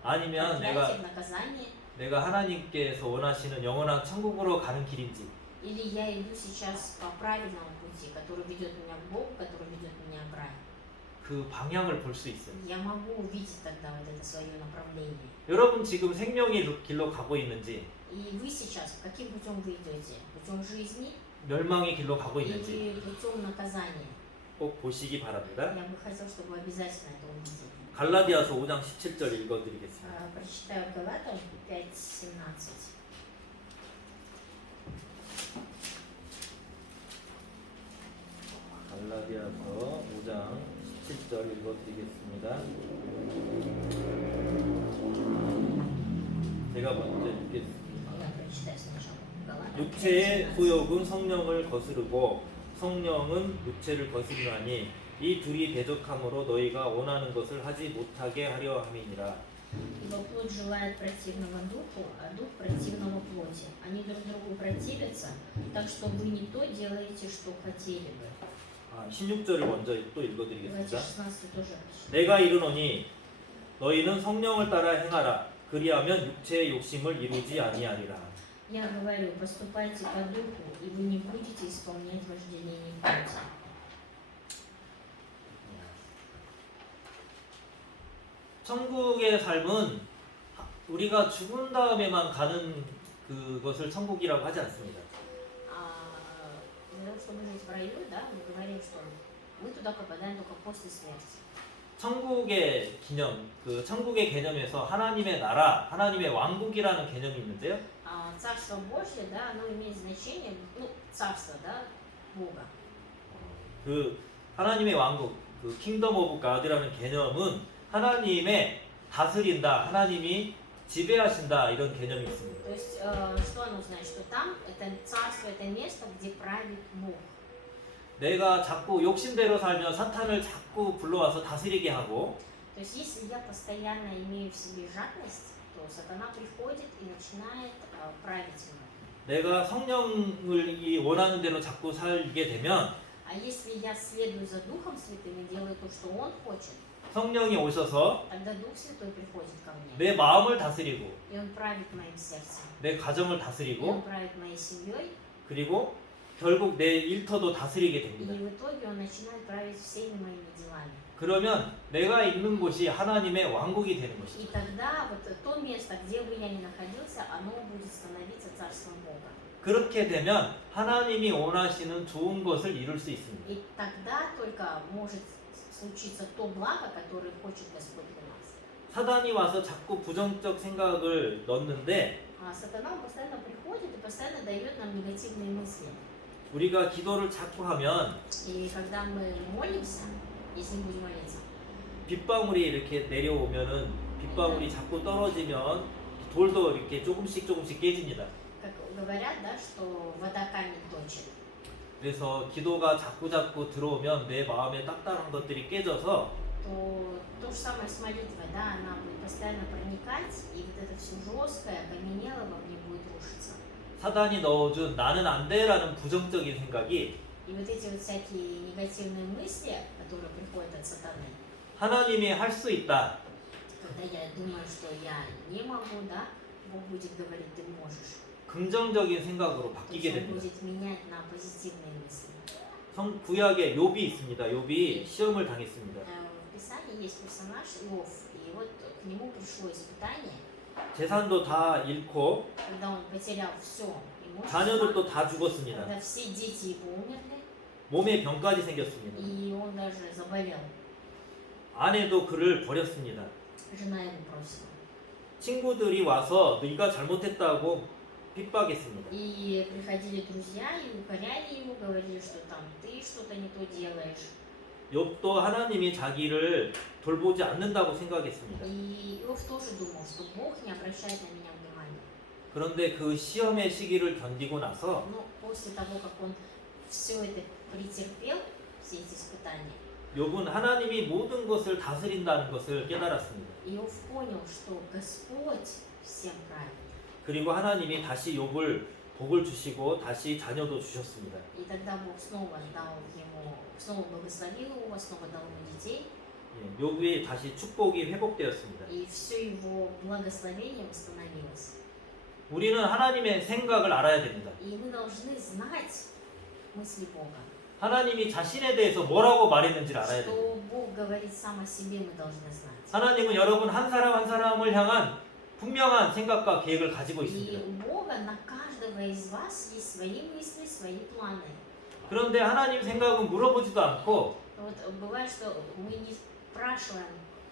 아니면 проклятие, в наказание, 내가 하나님께서 원하시는 영원한 천국으로 가는 길인지 или я иду сейчас по правильному пути, который ведет меня к Богу, который ведет меня в рай. 그 방향을 볼 수 있어요. Я могу увидеть тогда вот это свое направление. 여러분 지금 생명의 길로 가고 있는지 И вы сейчас, каким путем вы идете? Путем жизни 멸망의 길로 가고 있는지 или путем наказания? 꼭 보시기 바랍니다. Я бы хотел, чтобы вы обязательно это увидели. 갈라디아서 5장 17절 읽어드리겠습니다. Прочитаю Галатам 5:17. 갈라디아서 5장 17절 읽어드리겠습니다. 제가 먼저 읽겠습니다. Я прочитаю сначала Галатам 육체의 5:17. 소욕은 성령을 거스르고 성령은 육체를 거스르나니 이 둘이 대적함으로 너희가 원하는 것을 하지 못하게 하려 함이니라. Ибо плоть желает противного духу, а дух противного плоти. Они друг другу противятся, так что вы не то делаете, что хотели бы. 16절을 먼저 또 Давайте 읽어드리겠습니다. 16 тоже прочитаем. 내가 이르노니 너희는 성령을 따라 행하라. 그리하면 육체의 욕심을 이루지 아니하리라. Я говорю, поступайте по духу, и вы не будете исполнять вожделение плоти. 천국의 삶은 우리가 죽은 다음에만 가는 그것을 천국이라고 하지 않습니다. Для того, чтобы жить в раю, да, мы говорим, что мы туда попадаем только после смерти. 천국의 기념, 그 천국의 개념에서 하나님의 나라, 하나님의 왕국이라는 개념이 있는데요. Царство Божье, да, оно имеет значение, ну, царство, да, Бога. 그 하나님의 왕국, 그 킹덤 오브 갓이라는 개념은 하나님의 다스린다, 하나님이 지배하신다 이런 개념이 있습니다. То есть, что оно значит? Что там это царство, это место, где правит Бог. 내가 자꾸 욕심대로 살면 사탄을 자꾸 불러와서 다스리게 하고 То есть если я постоянно имею в себе жадность, то сатана приходит и начинает править мной. 내가 성령을 이 원하는 대로 자꾸 살게 되면 А если я следую за Духом Святым и делаю то, что Он хочет, 성령이 오셔서 тогда Дух Святой приходит ко мне. 내 마음을 다스리고 И Он правит моим сердцем. 내 가정을 И Он 다스리고 правит моей семьей. 그리고 결국 내 일터도 다스리게 И 됩니다. в итоге Он начинает править всеми моими делами. 그러면 내가 있는 곳이 하나님의 왕국이 되는 И 것이죠. тогда вот то место, где бы я ни находился, оно будет становиться Царством Бога. 그렇게 되면 하나님이 원하시는 좋은 것을 이룰 수 있습니다. И тогда только может случиться то благо, которое хочет Господь для нас. 사단이 와서 자꾸 부정적 생각을 넣는데 А сатана он постоянно приходит и постоянно дает нам негативные мысли. 우리가 기도를 자꾸 하면 И когда мы молимся, если будем молиться, 빗방울이 이렇게 내려오면은 빗방울이 자꾸 떨어지면 돌도 이렇게 조금씩 깨집니다. как говорят, да, что вода камень точит. 그래서 기도가 자꾸 들어오면 내 마음에 딱딱한 것들이 깨져서 То же самое с молитвой, да, она будет постоянно проникать, и вот это все жесткое, окаменело во мне будет рушиться. 사단이 넣어준 나는 안 돼라는 부정적인 생각이 И вот эти вот всякие негативные мысли, которые приходят от сатаны, 하나님이 할 수 있다. когда я думаю, что я не могу, да, Бог будет говорить, ты можешь. 긍정적인 생각으로 То есть 바뀌게 Он 됩니다. будет менять на позитивные мысли. 구약에 욥이 있습니다. 욥이 시험을 당했습니다. В Писании есть персонаж Иов, и вот к нему пришло испытание, 재산도 다 잃고 когда он потерял все имущество, 자녀들도 다 죽었습니다. когда все дети его умерли, 몸에 병까지 생겼습니다. и он даже заболел. 아내도 그를 버렸습니다. Жена его бросила. 친구들이 와서 네가 잘못했다고 핍박했습니다. И приходили друзья и укоряли его, говорили, что там ты что-то не то делаешь. 욥도 하나님이 자기를 돌보지 않는다고 생각했습니다. И Иов тоже думал, что Бог не обращает на меня внимания. 그런데 그 시험의 시기를 견디고 나서 Но после того, как он все это претерпел, все эти испытания, 욥은 하나님이 모든 것을 다스린다는 것을 깨달았습니다. Иов понял, что Господь всем правит. 그리고 하나님이 다시 욥을 복을 주시고 다시 자녀도 주셨습니다. И тогда Бог снова дал ему, снова благословил его, снова дал ему детей, 예, 욥이 다시 축복이 회복되었습니다. и все его благословение восстановилось. 우리는 하나님의 생각을 알아야 됩니다. И мы должны знать мысли Бога. 하나님이 자신에 대해서 뭐라고 말했는지를 알아야 됩니다. Что Бог говорит сам о себе, мы должны знать. 하나님은 여러분 한 사람 한 사람을 향한 분명한 생각과 계획을 가지고 И 있습니다. у Бога на каждого из вас есть свои мысли, свои планы. 그런데 하나님 생각은 물어보지도 않고 Вот бывает, что мы не спрашиваем,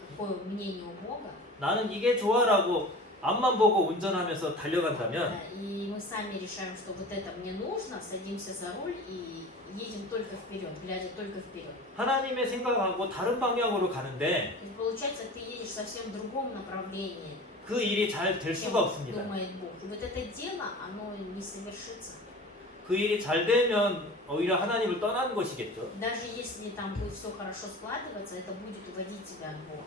какое мнение у Бога, 나는 이게 좋아라고 앞만 보고 운전하면서 달려간다면 и мы сами решаем, что вот это мне нужно, садимся за руль и едем только вперед, глядя только вперед. 하나님의 생각하고 다른 방향으로 가는데 И получается, ты едешь совсем в другом направлении, 그 일이 잘 될 чем 수가 없습니다. думает Бог. И вот это дело, оно не совершится. 그 일이 잘 되면 오히려 하나님을 떠나는 것이겠죠. Даже если там будет все хорошо складываться, это будет уводить тебя от Бога.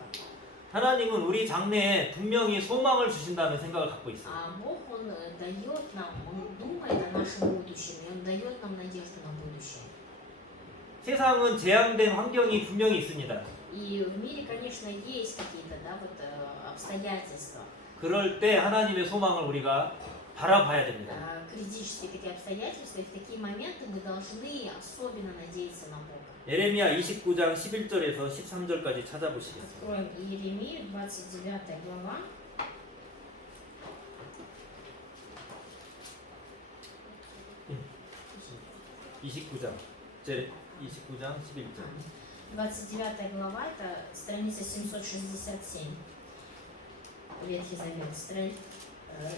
하나님은 우리 장래에 분명히 소망을 주신다는 생각을 갖고 있어요. А Бог, Он дает нам, Он думает о нашем будущем, и Он дает нам надежду на будущее. 세상은 재앙된 환경이 분명히 있습니다. И в мире, конечно, есть какие-то, да, вот, обстоятельства, 그럴 때 하나님의 소망을 우리가 바라봐야 됩니다. критические такие обстоятельства, и в такие моменты мы должны особенно надеяться на Бога. 예레미야 29장 11절에서 13절까지 찾아보시겠습니다. Откроем Иеремию, 29 глава. 제 29장 11절. 29 глава, это страница 767, Ветхий Завет,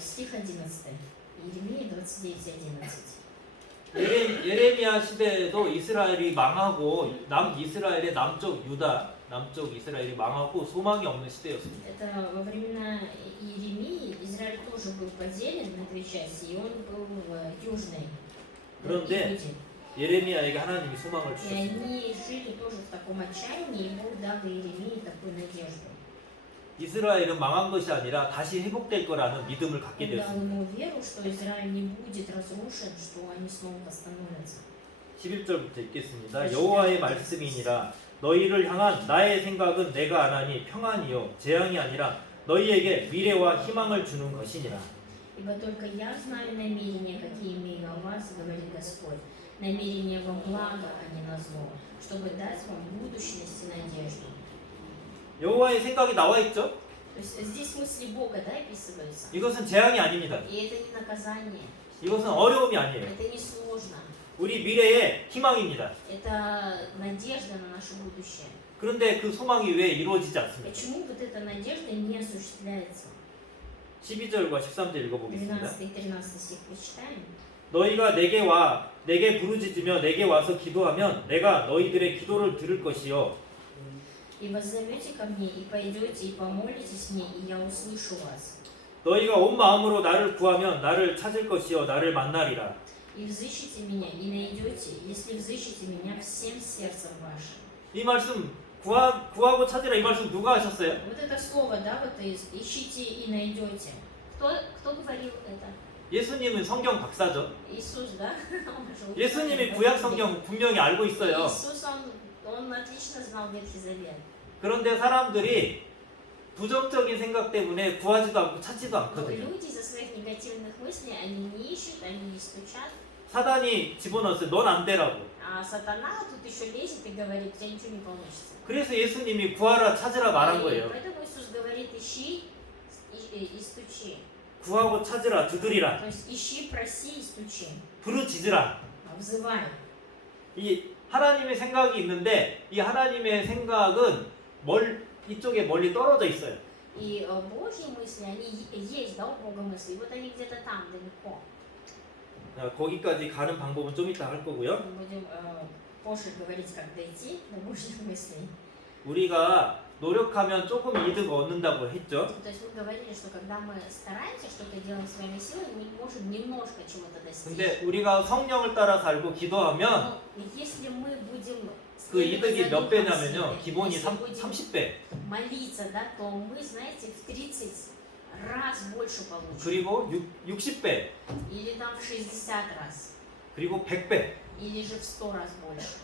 стих 11, Иеремия 29:11. 예레미야 시대에도 이스라엘이 망하고 이스라엘의 남쪽 유다, 남쪽 이스라엘이 망하고 소망이 없는 시대였습니다. Это во времена Иеремии Израиль тоже был поделен на две части, и он был в южной 그런데 Иуде. 예레미야에게 하나님이 소망을 И 주셨습니다. они жили тоже в таком отчаянии, и Бог дал Иеремии такую надежду. 이스라엘은 망한 것이 아니라 다시 회복될 거라는 믿음을 갖게 Он дал 되었습니다. ему веру, что Израиль не будет разрушен, что они снова восстановятся. 11절부터 읽겠습니다. 여호와의 말씀이니라 너희를 향한 나의 생각은 내가 아나니 평안이요 재앙이 아니라 너희에게 미래와 희망을 주는 것이니라. Ибо только я знаю намерения, какие имею о вас, говорит Господь. Намерения во благо, а не на зло, чтобы дать вам будущность и надежду. 여호와의 생각이 나와 있죠? То есть здесь мысли Бога, да, описываются. 이것은 재앙이 아닙니다. И это не наказание, 이것은 어려움이 아니에요. это не сложно. 우리 미래의 희망입니다. Это надежда на наше будущее. 그런데 그 소망이 왜 이루어지지 않습니까? Почему вот эта надежда не осуществляется? 12절과 13절 읽어보겠습니다. 12 и 13 стих прочитаем. 너희가 내게 부르짖으며 내게 와서 기도하면 내가 너희들의 기도를 들을 것이요 И воззовете ко мне, и пойдете, и помолитесь мне, и я услышу вас. 너희가 온 마음으로 나를 구하면 나를 찾을 것이요 나를 만나리라. И взыщите меня, и найдете, если взыщите меня всем сердцем вашим. 이 말씀 구하고 찾으라 이 말씀 누가 하셨어요? Вот это слово, да, вот ищите и найдете. Кто говорил это? 예수님은 성경 박사죠. Иисус, да? Он же 예수님이 учитель. 구약 성경 분명히 알고 있어요. Иисус, он отлично знал Ветхий Завет. 그런데 사람들이 부정적인 생각 때문에 구하지도 않고 찾지도 Но 않거든요. люди из-за своих негативных мыслей, они не ищут, они не стучат. 사단이 집어넣었어요. 넌 안 되라고. А сатана тут еще лезет и говорит, у тебя ничего не получится. 그래서 예수님이 구하라 찾으라 말한 И 거예요. поэтому Иисус говорит, ищи и стучи. 구하고 찾으라 두드리라 То есть ищи, проси и стучи. 부르짖으라. Взывай. 이 하나님의 생각이 있는데 이 하나님의 생각은 이쪽에 멀리 떨어져 있어요. И Божьи мысли, они есть, да, у Бога мысли. И вот они где-то там, далеко. 거기까지 가는 방법은 좀 이따 할 거고요. Мы будем позже говорить, как дойти до Божьих мыслей. 우리가 노력하면 조금 이득 얻는다고 했죠. То есть мы говорили, что когда мы стараемся что-то делаем своими силами, мы можем немножко чего-то достичь. 근데 우리가 성령을 따라 살고 기도하면 Но если мы будем 그 이득이 몇 следовать за 배냐면요. Духом 기본이 Святым, если будем 30배. молиться, да, то мы, знаете, в 30 раз больше получим. 그리고 60배. Или там в 60 раз. 그리고 100배. Или же в 100 раз больше.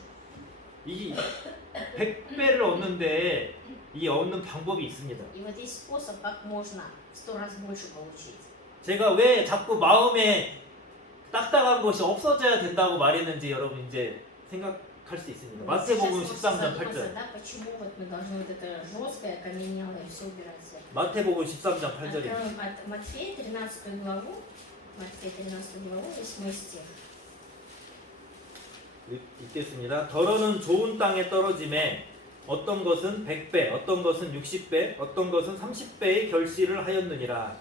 이 100배를 얻는데 이 얻는 방법이 있습니다. И вот есть способ, как можно в 100 раз больше получить. 제가 왜 자꾸 마음에 딱딱한 것이 없어져야 된다고 말했는지 여러분 이제 생각할 수 있습니다. 마태복음 Сейчас 13장 можете 8절. задуматься, да, почему вот мы должны вот это жесткое, окаменелое все убирать. 마태복음 13장 8절입니다. Откроем от Матфея 13 главу. Матфея 13 главу, 8 стих. 읽겠습니다. 더러는 좋은 땅에 떨어짐에 어떤 것은 100배, 어떤 것은 60배, 어떤 것은 30배의 결실을 하였느니라.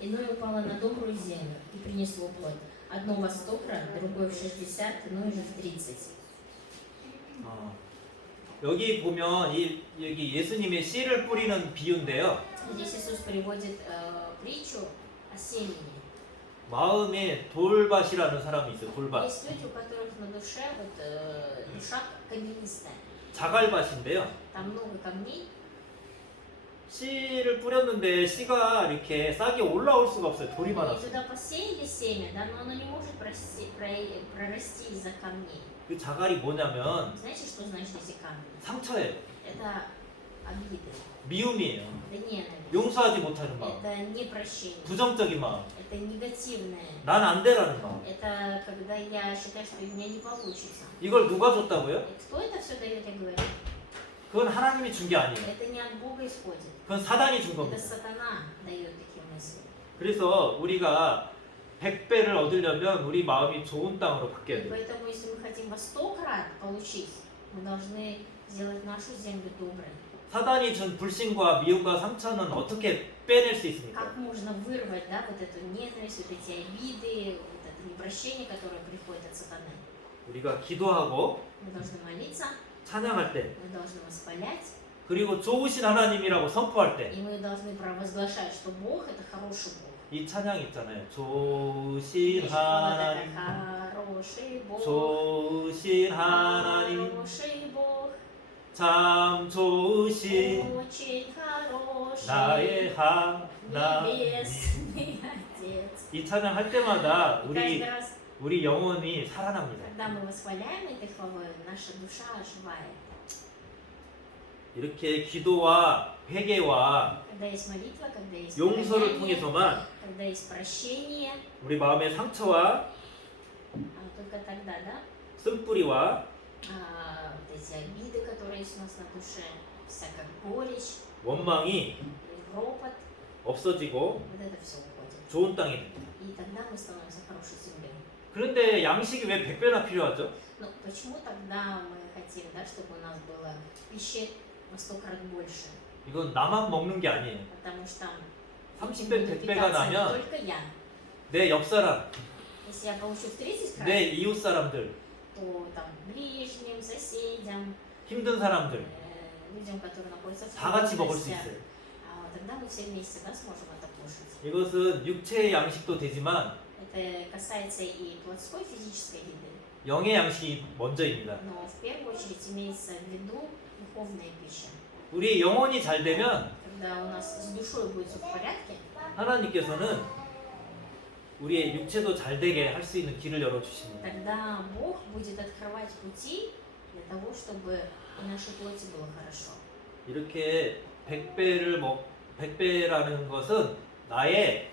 Иное упало на добрую землю и принесло плод. Одно во 100 крат, другое в 60, иное же в 30. 여기 보면 여기 예수님의 씨를 뿌리는 비유인데요. Здесь Иисус приводит притчу о семени. 마음에 돌밭이라는 사람이 있어요. 돌밭. Есть люди, у которых на душе вот, душа каменистая. 자갈밭인데요. Там много камней. 씨를 뿌렸는데 씨가 이렇게 싹이 올라올 수가 없어요. 돌이 И 많아서. туда посеяли семя, да, но оно не может прорасти из-за камней. 그 자갈이 뭐냐면 Знаете, что значит эти камни? 상처예요. Это обиды, 미움이에요. это ненависть, 용서하지 못하는 마음. это непрощение, 부정적인 마음. это негативное. 난 안 되라는 마음. Это когда я считаю, что у меня не получится. 이걸 누가 줬다고요? И кто это все дает, я говорю? 그건 하나님이 준 게 아니에요. Это не от Бога исходит. 그건 사단이 준 Это 겁니다. сатана дает такие мысли. 그래서 우리가 100배를 얻으려면 우리 마음이 좋은 땅으로 바뀌어야 И 돼요. поэтому, если мы хотим во 100 крат получить, мы должны сделать нашу землю доброй. 사단이 준 불신과 미움과 상처는 어떻게 빼낼 수 있습니까? Как можно вырвать, да, вот эту ненависть, вот эти обиды, вот это непрощение, которое приходит от сатаны? 우리가 기도하고 Мы должны молиться, 찬양할 때 мы должны восхвалять, 그 그리고 좋으신 하나님이라고 선포할 때 И мы должны провозглашать, что Бог это хороший Бог. 이 찬양 있잖아요. 좋으신 Видишь, вот 하나님, это хороший Бог. 좋으신 하나님, Хороший Бог. 참 좋으신 Очень хороший. 나의 하나님. Небесный Отец. 이 찬양 할 때마다 И каждый раз, 우리 영혼이 살아납니다. когда мы восхваляем этой хвалой, наша душа оживает. 이렇게 기도와 회개와 Когда есть молитва, когда есть 용서를 покаяние, 통해서만 когда есть прощение, 우리 마음의 상처와 только тогда, да, 쓴뿌리와 вот эти обиды, которые есть у нас на душе, всякая горечь, 원망이 ропот, 없어지고 вот это все уходит. 좋은 땅이 됩니다. И тогда мы становимся хорошей землей. 그런데 양식이 왜 100배나 필요하죠? Но почему тогда мы хотим, да, чтобы у нас было пищи во 100 крат больше? 이건 나만 먹는 게 아니에요. Потому что 30배, буду 100배가 питаться не 나면 только я. 내 옆사람, Если я получу в 30 крат, 내 이웃 사람들, то там ближним, соседям, 힘든 사람들 людям, которые находятся в 다 같이 먹을 수 трудностях, 있어요. тогда мы все вместе, да, сможем это кушать. 이것은 육체의 양식도 되지만 Это касается и плотской физической еды, 영의 양식이 먼저입니다. но в первую очередь имеется в виду духовная пища. 우리 영혼이 잘 되면 Когда у нас с душой будет все в порядке, 하나님께서는 우리의 육체도 잘 되게 할 수 있는 길을 열어주십니다. тогда Бог будет открывать пути для того, чтобы и нашей плоти было хорошо. 이렇게 100배라는 것은 나의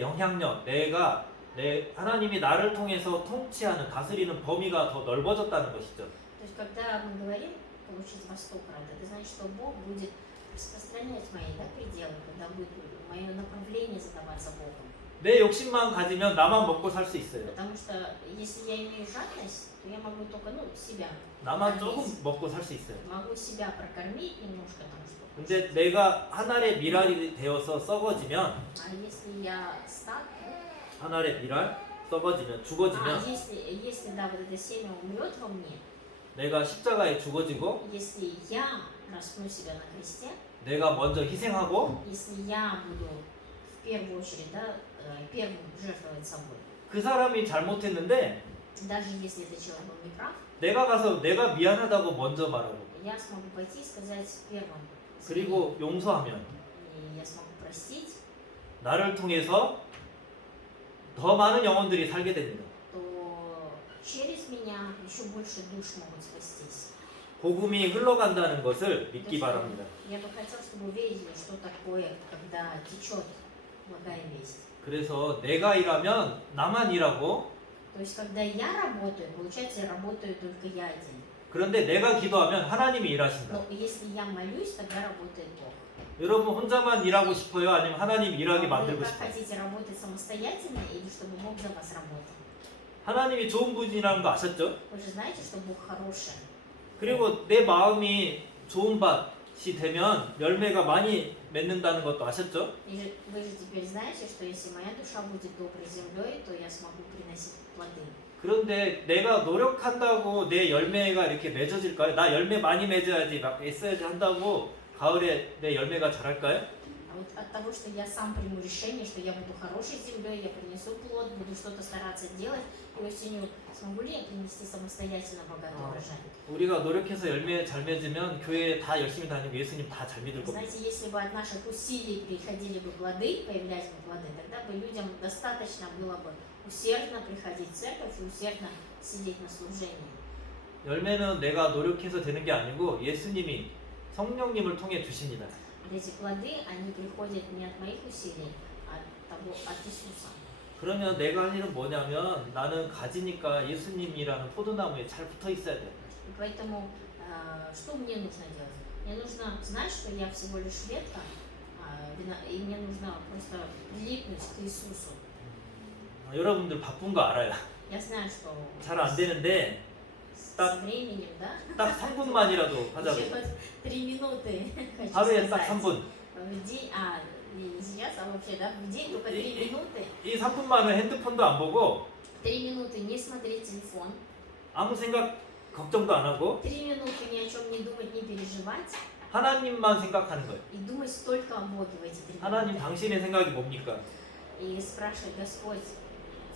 영향력, 하나님이 나를 통해서 통치하는 다스리는 범위가 더 넓어졌다는 것이죠. То есть, когда мы говорим получить во 100 крат, это значит, что Бог будет распространять мои, да, пределы, когда будет мое направление задаваться Богом. 내 욕심만 가지면 나만 먹고 살 수 있어요. Потому что если я имею жадность, то я могу только, себя 나만 прокормить. 조금 먹고 살 수 있어요. Могу себя прокормить немножко там что. 근데 내가 하늘의 미랄이 되어서 썩어지면 А если я стану, 하늘의 미랄 썩어지면 죽어지면 если да, вот это семя умрет во мне, 내가 십자가에 죽어지고 если я распну себя на кресте, 내가 먼저 희생하고 если я буду в первую очередь, да, первым жертвовать собой, 그 사람이 잘못했는데 даже если этот человек был неправ, 내가 가서 내가 미안하다고 먼저 말하고 я смогу пойти и сказать первым, 그리고 용서하면 и я смогу простить, 나를 통해서 더 많은 영혼들이 살게 됩니다. то через меня еще больше душ могут спастись. 복음이 흘러간다는 것을 믿기 То есть, 바랍니다. Я бы хотел, чтобы вы видели, что такое, когда течет благая весть. 그래서 내가 일하면 나만 일하고 То есть, когда я работаю, получается, я работаю только я один. 그런데 내가 기도하면 하나님이 일하신다. Но если я молюсь, тогда работает Бог. 여러분 혼자만 일하고 싶어요? 아니면 하나님 일하게 Вы 만들고 как 싶어요? хотите работать самостоятельно или чтобы Бог за вас работал? 하나님이 좋은 분이라는 거 아셨죠? Вы же знаете, что Бог хороший. 그리고 내 마음이 좋은 밭이 되면 열매가 많이 맺는다는 것도 아셨죠? И вы же теперь знаете, что если моя душа будет доброй землей, то я смогу приносить плоды. 그런데 내가 노력한다고 내 열매가 이렇게 맺어질까요? 나 열매 많이 맺어야지, 막 애써야지 한다고 가을에 내 열매가 자랄까요? А вот от того, что я сам приму решение, что я буду хорошей землей, я принесу плод, буду что-то стараться делать, и осенью смогу ли я принести самостоятельно богатый урожай? 우리가 노력해서 열매 잘 맺으면 교회 다 열심히 다니고 예수님 다 잘 믿을 겁니다. Знаете, если бы от наших усилий приходили бы плоды, появлялись бы плоды, тогда бы людям достаточно было бы усердно приходить в церковь и усердно сидеть на служении. 열매는 내가 노력해서 되는 게 아니고 예수님이 성령님을 통해 주십니다. Эти плоды, они приходят не от моих усилий, а от Иисуса. 그러면 내가 할 일은 뭐냐면 나는 가지니까 예수님이라는 포도나무에 잘 붙어 있어야 돼. И поэтому, что мне нужно делать? Мне нужно знать, что я всего лишь ветка, и мне нужно просто прилипнуть к Иисусу. 여러분들 바쁜 거 알아요. Я знаю, что 잘 안 되는데 со временем, да? 딱 3분만이라도 Еще 하자고. хоть 3 минуты, хочу 하루에 딱 сказать. 3분. В день, не сейчас, а вообще, да, в день только 3 минуты. 이 3분만은 핸드폰도 안 보고 3 минуты не смотреть телефон, 아무 생각 걱정도 안 하고 3 минуты ни о чем не думать, не переживать 하나님만 생각하는 거예요. и думать только о Боге в эти 3 하나님 минуты. 당신의 생각이 뭡니까? И спрашивать: Господь,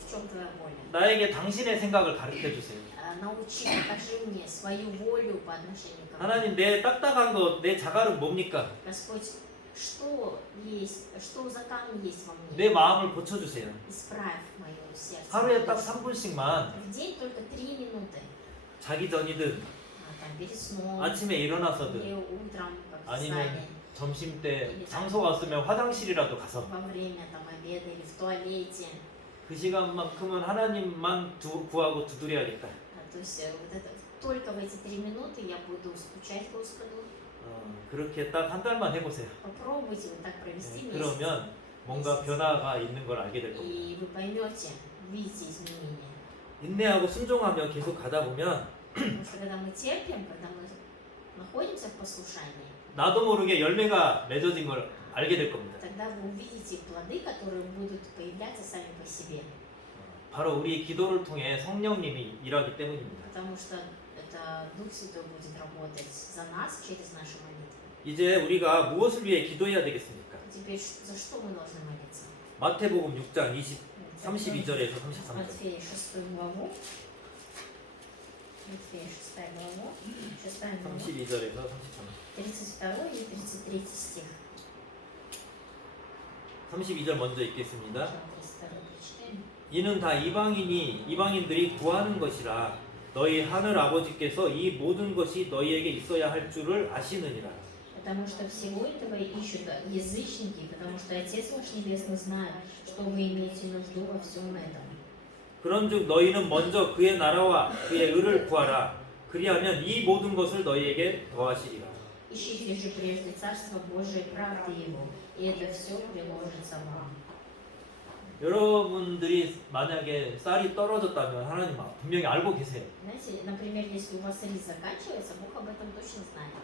в чем твоя воля? 나에게 당신의 생각을 가르쳐 주세요. Научи, покажи мне свою волю по отношению ко мне. 하나님 내 딱딱한 거, 내 자갈은 뭡니까? Господь, что есть, что за камень есть во мне? 내 마음을 고쳐주세요. Исправь мое сердце. 하루에 딱 3분씩만 В день только 3 минуты. 자기 전이든 Там, перед сном, 아침에 일어나서든 или утром, как 아니면 встали, 점심 때 장소가 없으면 화장실이라도 가서 во время там, обеда или в туалете. 그 시간만큼은 하나님만 구하고 두드려야겠다. То есть вот это, только в эти 3 минуты я буду стучать Господу. 그렇게 딱 한 달만 해보세요. Попробуйте вот так провести месяц. 그러면 뭔가 변화가 있는 걸 알게 될 겁니다. И вы поймете, увидите изменения. 인내하고 순종하며 계속 가다 보면 Потому что когда мы терпим, когда мы находимся в послушании, 나도 모르게 열매가 맺어진 걸 알게 될 겁니다. тогда вы увидите плоды, которые будут появляться сами по себе. 바로 우리 기도를 통해 성령님이 일하기 때문입니다. Потому что это Дух Святой будет работать за нас через наши молитвы. 이제 우리가 무엇을 위해 기도해야 되겠습니까? Теперь за что мы должны молиться? 마태복음 6장 32절에서 33절. Матфея 6 главу. Матфея 6 главу. 6 глава. 32절에서 33절. 32 и 33 стих. 32절 먼저 읽겠습니다. 32 прочитаем. 이는 다 이방인들이 구하는 것이라 너희 하늘 아버지께서 이 모든 것이 너희에게 있어야 할 줄을 아시느니라. Потому что всего этого ищут язычники, потому что Отец ваш Небесный знает, что вы имеете нужду во всем этом. 그런즉 너희는 먼저 그의 나라와 그의 의를 구하라. 그리하면 이 모든 것을 너희에게 더하시리라. Ищите же прежде Царство Божие и правды Его, и это все приложится вам. 여러분들이 만약에 쌀이 떨어졌다면 하나님 분명히 알고 계세요. Знаете, например, если у вас рис заканчивается, Бог об этом точно знает.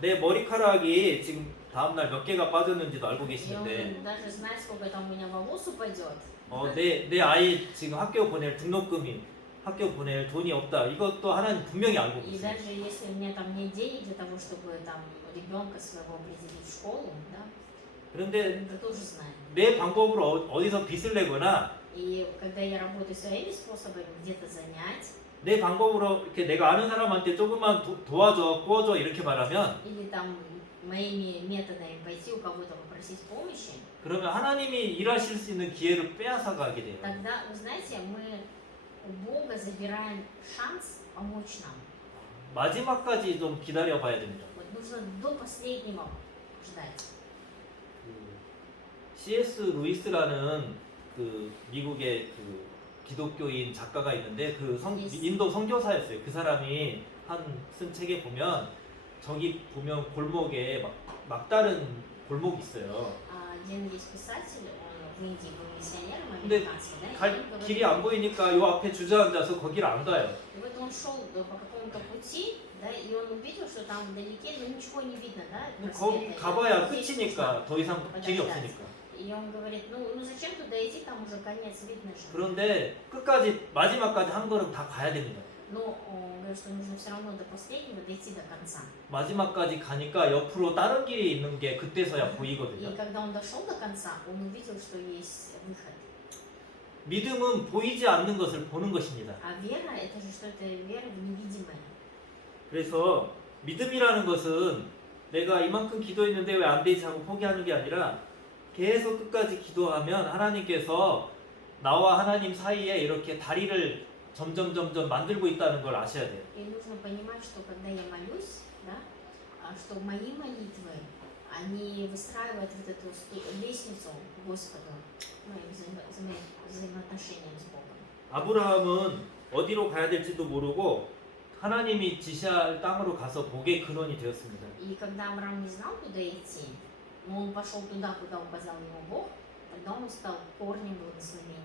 내 머리카락이 지금 다음날 몇 개가 빠졌는지도 알고 И 계시는데 Он даже знает, сколько там у меня волос упадет. 내 아이 지금 학교 보낼 등록금이 학교 보낼 돈이 없다. 이것도 하나님 분명히 알고 И 계세요. даже если у меня там нет денег для того, чтобы там ребенка своего определить в школу, да, 그런데 Он это тоже знает. 내 방법으로 어디서 빚을 내거나 И когда я работаю своими способами где-то занять, 내 방법으로 이렇게 내가 아는 사람한테 조금만 도와줘, 구워줘 이렇게 말하면 или там моими методами пойти у кого-то попросить помощи, 그러면 하나님이 일하실 수 있는 기회를 빼앗아 가게 돼요. тогда, вы знаете, мы у Бога забираем шанс помочь нам. 마지막까지 좀 기다려 봐야 됩니다. Вот нужно до последнего ждать. C.S. 루이스라는 그 미국의 그 기독교인 작가가 있는데 그 인도 선교사였어요. 그 사람이 쓴 책에 보면 저기 보면 골목에 막다른 골목이 있어요. Один есть писатель, он в Индии был миссионером 근데 американским, да? 갈 и он говорит, 길이 안 보이니까 요 앞에 주저앉아서 거기를 안 가요. и вот он шел по какому-то пути, да, и он увидел, что там вдалеке, ну ничего не видно, да? 거기 просвета, 가봐야 и здесь 끝이니까 더 이상 길이 подождать. 없으니까. И он говорит, ну зачем туда идти, там уже конец видно же. 그런데 끝까지 마지막까지 한 걸음 다 가야 됩니다. Но он говорит, что нужно все равно до последнего дойти до конца. 마지막까지 가니까 옆으로 다른 길이 있는 게 그때서야 И 보이거든요. когда он дошел до конца, он увидел, что есть выход. 믿음은 보이지 않는 것을 보는 것입니다. А вера, это же что-то вера в невидимое. 그래서 믿음이라는 것은 내가 이만큼 기도했는데 왜 안 되지 하고 포기하는 게 아니라 계속 끝까지 기도하면 하나님께서 나와 하나님 사이에 이렇게 다리를 점점 만들고 있다는 걸 아셔야 돼요. И нужно понимать, что когда я молюсь, да, что мои молитвы, они выстраивают вот эту лестницу к Господу, моим взаимоотношениям с Богом. 아브라함은 어디로 가야 될지도 모르고 하나님이 지시할 땅으로 가서 복의 근원이 되었습니다. И когда Авраам не знал, куда идти, но он пошел туда, куда указал ему Бог, тогда он стал корнем благословения.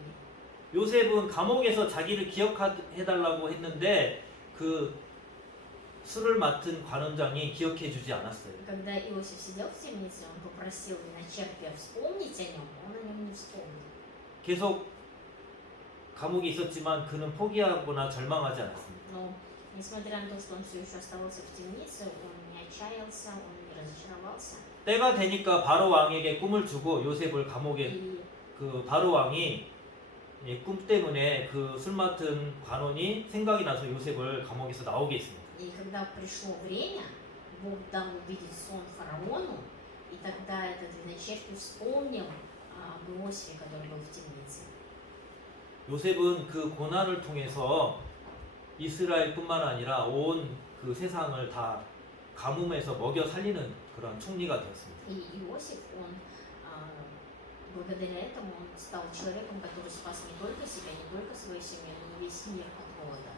요셉은 감옥에서 자기를 기억해달라고 했는데 그 술을 맡은 관원장이 기억해주지 않았어요. Когда Иосиф сидел в темнице, он попросил виночерпия вспомнить о нем, он о нем не вспомнил. 계속 감옥에 있었지만 그는 포기하거나 절망하지 않았습니다. Но Несмотря на то, что он все еще оставался в темнице, он не отчаялся, он не разочаровался. 때가 되니까 바로 왕에게 꿈을 주고 요셉을 감옥에 И 그 바로 왕이 꿈 때문에 그 술 맡은 관원이 생각이 나서 요셉을 감옥에서 나오게 했습니다. И когда пришло время, Бог дал увидеть сон фараону, и тогда этот виночерпий вспомнил об Иосифе, который был в темнице. 요셉은 그 고난을 통해서 이스라엘뿐만 아니라 온 그 세상을 다 가뭄에서 먹여 살리는 그런 총리가 되었습니다. И Иосиф, он благодаря этому он стал человеком, который спас не только себя, не только свою семью, но и весь мир от голода.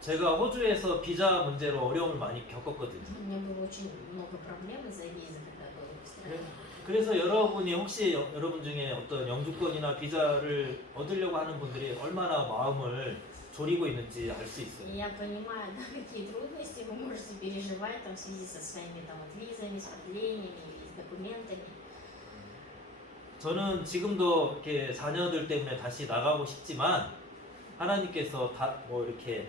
제가 호주에서 비자 문제로 어려움을 많이 겪었거든요. У меня было очень много проблем из-за визы, когда был в стране. 그래서 여러분이 혹시 여러분 중에 어떤 영주권이나 비자를 얻으려고 하는 분들이 얼마나 마음을 졸이고 있는지 알 수 있어요. И я понимаю, да, какие трудности вы можете переживать там, в связи со своими там, вот, визами, с продлениями, с документами. 저는 지금도 이렇게 자녀들 때문에 다시 나가고 싶지만 하나님께서 뭐 이렇게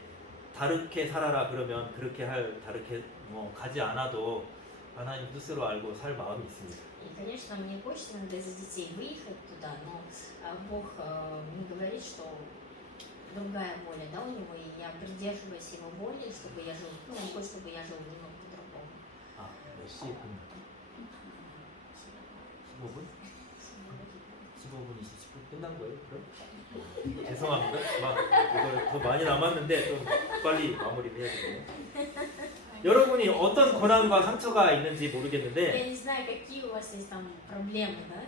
다르게 살아라 그러면 그렇게 다르게 뭐 가지 않아도 하나님 뜻으로 알고 살 마음이 있습니다. И, конечно, мне хочется иногда из-за детей выехать туда, но Бог мне говорит, что другая воля, да, у него, и я придерживаюсь его воли, чтобы я жил, ну, он хочет, чтобы я жил немного по-другому. 아, 몇 시? 15분? 15분이 20분 끝난 거예요? 그럼? 죄송합니다. 막 이걸 더 많이 남았는데 좀 빨리 마무리를 해야 되네요. 여러분이 어떤 고난과 상처가 있는지 Я 모르겠는데 не знаю, какие у вас есть там проблемы, да?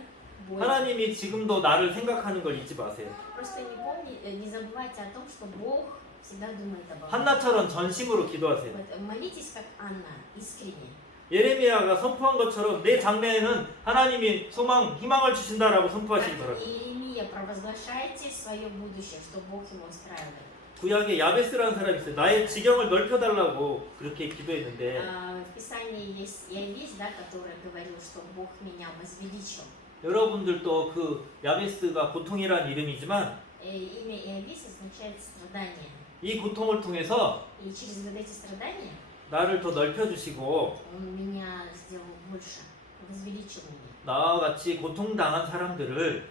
Боли. 하나님이 지금도 나를 생각하는 걸 잊지 마세요. Просто не забывайте о том, что Бог всегда думает обо вас. 한나처럼 전심으로 기도하세요. Вот, молитесь как Анна, искренне. 예레미야가 선포한 것처럼 내 장래에는 하나님이 희망을 주신다라고 선포하시기 Как 바랍니다. Иеремия, провозглашайте свое будущее, что Бог его устраивает. 구약에 야베스라는 사람이 있어요. 나의 지경을 넓혀달라고 그렇게 기도했는데 В Писании есть Иовис, да, который говорил, что Бог меня возвеличил. 여러분들도 그 야베스가 고통이란 이름이지만 Имя Иовис означает страдание. 이 고통을 통해서 И через вот эти страдания 나를 더 넓혀주시고 Он меня сделал больше, возвеличил меня. 나와 같이 고통당한 사람들을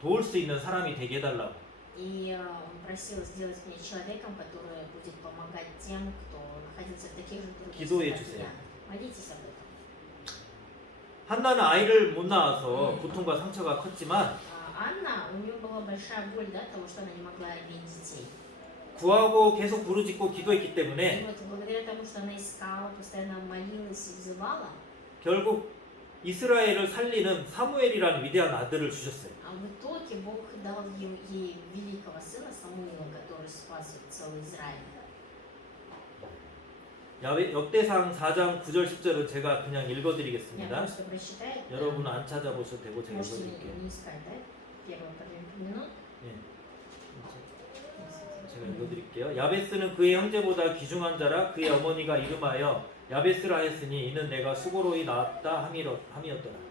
도울 수 있는 사람이 되게 해달라고. И Он просил сделать меня человеком, который будет помогать тем, кто находится в таких же 기도해 трудностях, как 주세요. я. Молитесь об этом. 한나는 아이를 못 낳아서 고통과 상처가 컸지만 Анна, у нее была большая боль, да, того, что она не могла иметь детей. 구하고 계속 부르짖고 기도했기 И 때문에 вот благодаря тому, что она искала, постоянно молилась и взывала, 결국 이스라엘을 살리는 사무엘이라는 위대한 아들을 주셨어요. в итоге Бог дал ей великого сына Самуила, который спас целый Израиль. 역대상 4장 9절 10절은 제가 그냥 Я 읽어드리겠습니다. просто прочитаю. 여러분은 안 찾아보셔도 되고 제가 Можете 읽어드릴게요. не искать, да? Первые минут. 제가 읽어드릴게요. 야베스는 그의 형제보다 귀중한 자라 그의 어머니가 이름하여 야베스라 했으니 이는 내가 수고로이 낳았다 함이었더라.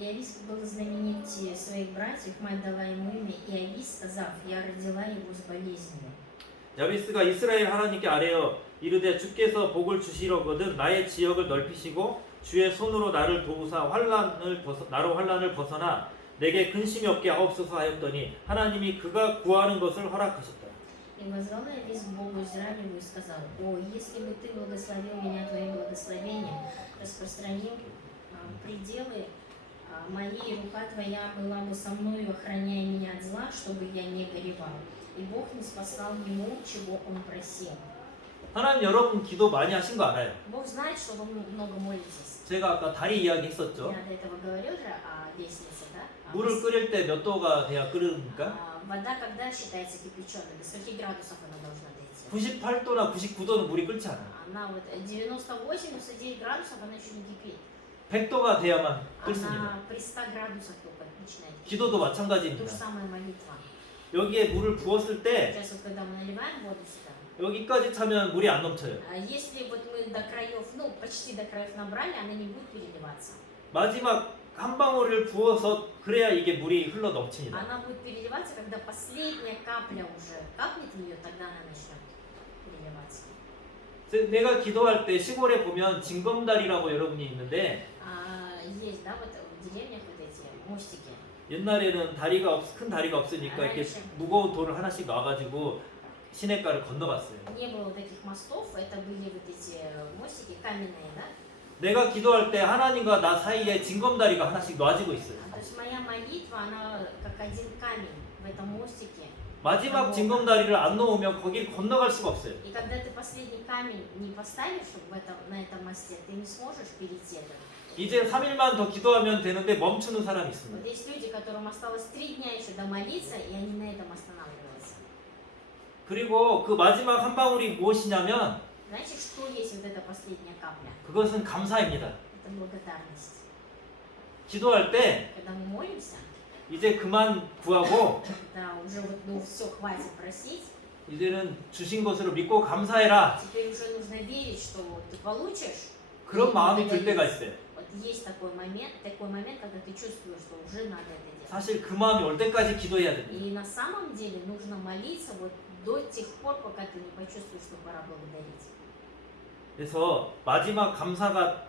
Иовис был знаменитее своих братьев, мать дала ему имя Иовис, сказав, я родила его с болезнью. 야베스가 이스라엘 하나님께 아뢰어 이르되 주께서 복을 주시려거든 나의 지역을 넓히시고 주의 손으로 나를 도우사 나로 환난을 벗어나 내게 근심이 없게 하옵소서 하였더니 하나님이 그가 구하는 것을 허락하셨다. И возвал Иовис к Богу Израилеву и сказал, о, если бы ты благословил меня твоим благословением, распространил пределы мои, рука твоя была бы со мною, охраняя меня от зла, чтобы я не горевал. И Бог не спасал ему, чего он просил. 하나님 여러분 기도 많이 하신 거 알아요. Бог знает, что вы много молитесь. 제가 아까 다리 이야기 했었죠. Я до этого говорил же о лестнице, да? 물을 끓일 때 몇 도가 돼야 끓습니까? Вода когда считается кипяченой? До скольки градусов она должна дойти? 98도나 99도는 물이 끓지 않아요. Она вот 98-99 градусов, она еще не кипит. 100도가 돼야만 끓습니다. Она при 100 градусах только начинает кипеть. 기도도 То же 마찬가지입니다. самое молитва. 여기에 물을 부었을 때 Сейчас вот когда мы наливаем воду сюда, 여기까지 차면 물이 안 넘쳐요. если вот мы до краев, ну почти до краев набрали, она не будет переливаться. 마지막 한 방울을 부어서 그래야 이게 물이 흘러 넘칩니다. Она будет переливаться, когда последняя капля уже капнет в нее, тогда она начнет переливаться. 내가 기도할 때 시골에 보면 징검다리라고 여러분이 있는데 Есть, да, вот в деревнях вот эти мостики. 옛날에는 큰 다리가 없으니까 이렇게 무거운 돌을 하나씩 놔가지고 시냇가를 건너갔어요. Не было вот таких мостов, это были вот эти мостики каменные, да? 내가 기도할 때 하나님과 나 사이에 징검다리가 하나씩 놔지고 있어요. То есть моя молитва, она как один камень в этом мостике. 마지막 징검다리를 안 놓으면 거길 건너갈 수가 없어요. И когда ты последний камень не поставишь на этом мосте, ты не сможешь перейти это. 이제 3일만 더 기도하면 되는데 멈추는 사람이 Вот 있습니다. есть люди, которым осталось 3 дня еще домолиться, и они на этом останавливаются. 그리고 그 마지막 한 방울이 무엇이냐면 Знаете, что есть вот эта последняя капля? 그것은 감사입니다. Это благодарность. 기도할 때 Когда мы молимся, 이제 그만 구하고 да, уже вот, ну, все, хватит просить, 이제는 주신 것으로 믿고 감사해라. теперь уже нужно верить, что вот ты получишь. 그런 마음이 들 때가 있어요. Вот есть такой момент, когда ты чувствуешь, что уже надо это делать. 사실 그 마음이 올 때까지 기도해야 됩니다. И на самом деле нужно молиться вот до тех пор, пока ты не почувствуешь, что пора благодарить. 그래서 마지막 감사가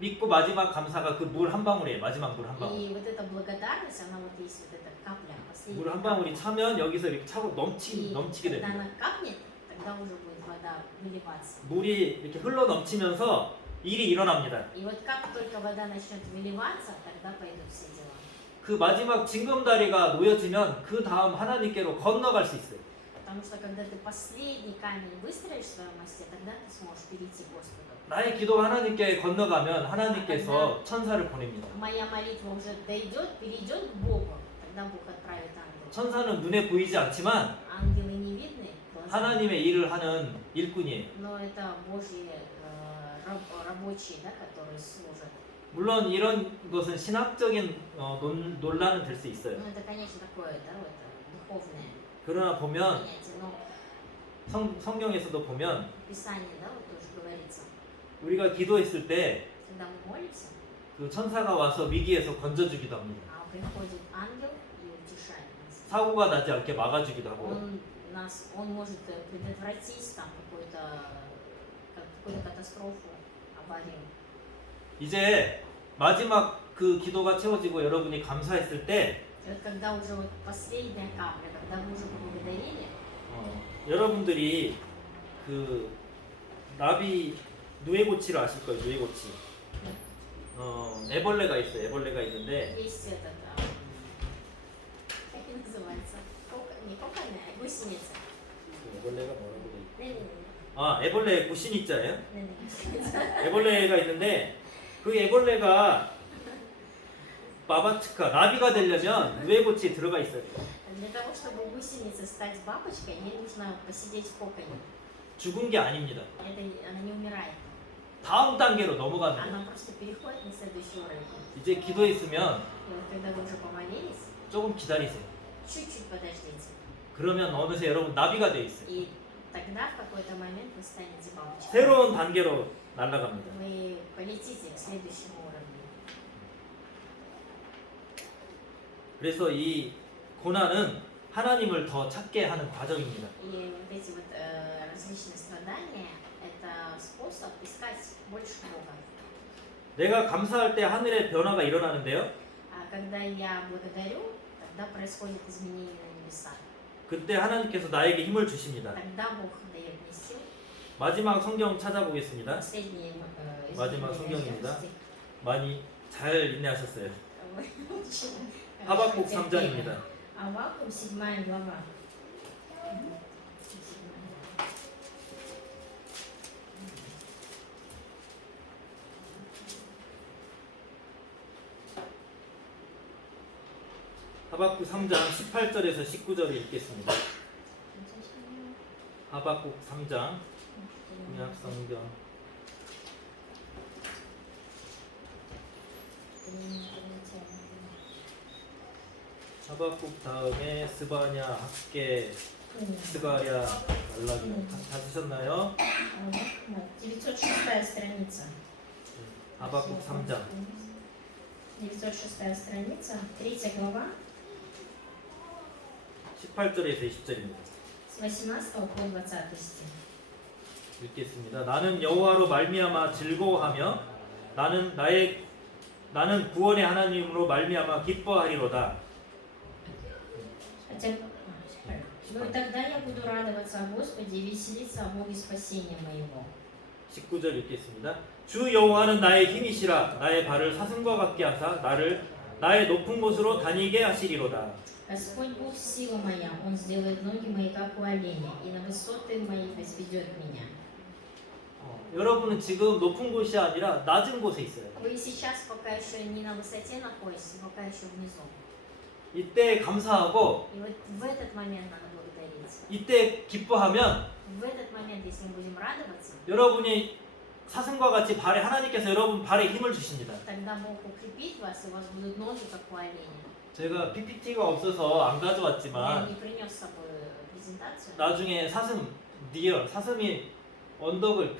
믿고 마지막 감사가 그 물 한 방울이에요. 마지막 물 한 방울. И вот эта благодарность, она вот есть вот эта капля, последняя 물 한 капля. 방울이 차면 여기서 이렇게 차고 И 넘치게 когда 됩니다. она капнет, тогда уже будет вода выливаться. 물이 이렇게 흘러 넘치면서 일이 일어납니다. И вот как только вода начнет выливаться, тогда пойдут все дела. 그 마지막 징검다리가 놓여지면 그 다음 하나님께로 건너갈 수 있어요. Потому что когда ты последний камень выстроишь в своем мосте, тогда ты сможешь перейти к Господу. 나의 기도가 하나님께 건너가면 하나님께서 천사를 보냅니다. Моя молитва уже перейдет к Богу, тогда Бог отправит ангела. 천사는 눈에 보이지 않지만 Ангелы не видны глазами, 하나님의 일을 하는 일꾼이에요. но это Божьи рабочие, да, которые служат. 물론 이런 것은 신학적인 논란은 될 수 있어요. Ну это, конечно, такое, да, вот, духовное 그러나 보면 понятие, но 성경에서도 보면 в Писании, да, вот тоже говорится, 우리가 기도했을 때 когда мы молимся, 그 천사가 와서 위기에서 건져주기도 합니다. приходит ангел и утешает нас. 사고가 나지 않게 막아주기도 하고 Он может предотвратить там какую-то катастрофу, аварию. 이제 마지막 그 기도가 채워지고 여러분이 감사했을 때 И вот когда уже вот последняя капля, когда вы уже поблагодарили, 여러분들이 그 나비 누에고치를 아실 거예요. 누에고치. 애벌레가 있어요. 애벌레가 있는데 есть этот, как это называется, не коконы, а гусеница. 애벌레가 뭐라고 돼 있- Не-не-не, 애벌레 구신이자예요. не-не, гусеница. 애벌레가 있는데 그 애벌레가 마바츠카 나비가 되려면 누에고치에 들어가 있어야 돼요. Для того, чтобы у гусеницы стать бабочкой, ей нужно посидеть в коконе. 죽은 게 아닙니다. Она не умирает. 다음 단계로 넘어가는 거예요. Она просто переходит на следующий уровень. 이제 기도했으면 И вот когда вы уже помолились, 조금 기다리세요. чуть-чуть подождите. 그러면 어느새 여러분 나비가 돼 있어요. И тогда в какой-то момент вы станете бабочкой. 새로운 단계로 날아갑니다. Вы полетите к следующему уровню. 그래서 이 고난은 하나님을 더 찾게 하는 과정입니다. И вот эти вот различные страдания – это способ искать больше Бога. 내가 감사할 때 하늘의 변화가 일어나는데요. А когда я благодарю, тогда происходит изменение на небесах. 그때 하나님께서 나에게 힘을 주십니다. Тогда Бог дает мне сил. 마지막 성경 찾아보겠습니다. Последнее 마지막 성경입니다. 많이 잘 인내하셨어요. Очень 하박국 хорошо 3장입니다. Авакум 7 глава. 하박국 3장 18절에서 19절을 읽겠습니다. 하박국 3장 구약 성경 하박국 다음에 스바냐, 학계, 스가랴, 말라기 다 쓰셨나요? 906 страница. 하박국 3장 906 страница, 3 глава, 18절에서 20절입니다. с С 18 по 20 стих. 읽겠습니다. 나는 여호와로 말미암아 즐거워하며 나는 구원의 하나님으로 말미암아 기뻐하리로다. Ну и тогда я буду радоваться о Господе и веселиться о Боге спасения моего. 19절 읽겠습니다. 주 여호와는 나의 힘이시라 나의 발을 사슴과 같게 하사 나를 나의 높은 곳으로 다니게 하시리로다. Господь Бог сила моя, Он сделает ноги мои как у оленя, и на высоты мои возведет меня. 여러분은 지금 높은 곳이 아니라 낮은 곳에 있어요. Вы сейчас пока еще не на высоте находитесь, пока еще внизу. 이때 감사하고 И вот в этот момент надо благодарить. 이때 기뻐하면 В этот момент, если мы будем радоваться, 여러분이 사슴과 같이 발에 하나님께서 여러분 발에 힘을 주십니다. тогда Бог укрепит вас, и у вас будут ноги как у оленя. 제가 PPT가 없어서 안 Я 가져왔지만 не принес с собой презентацию. 나중에 사슴이 언덕을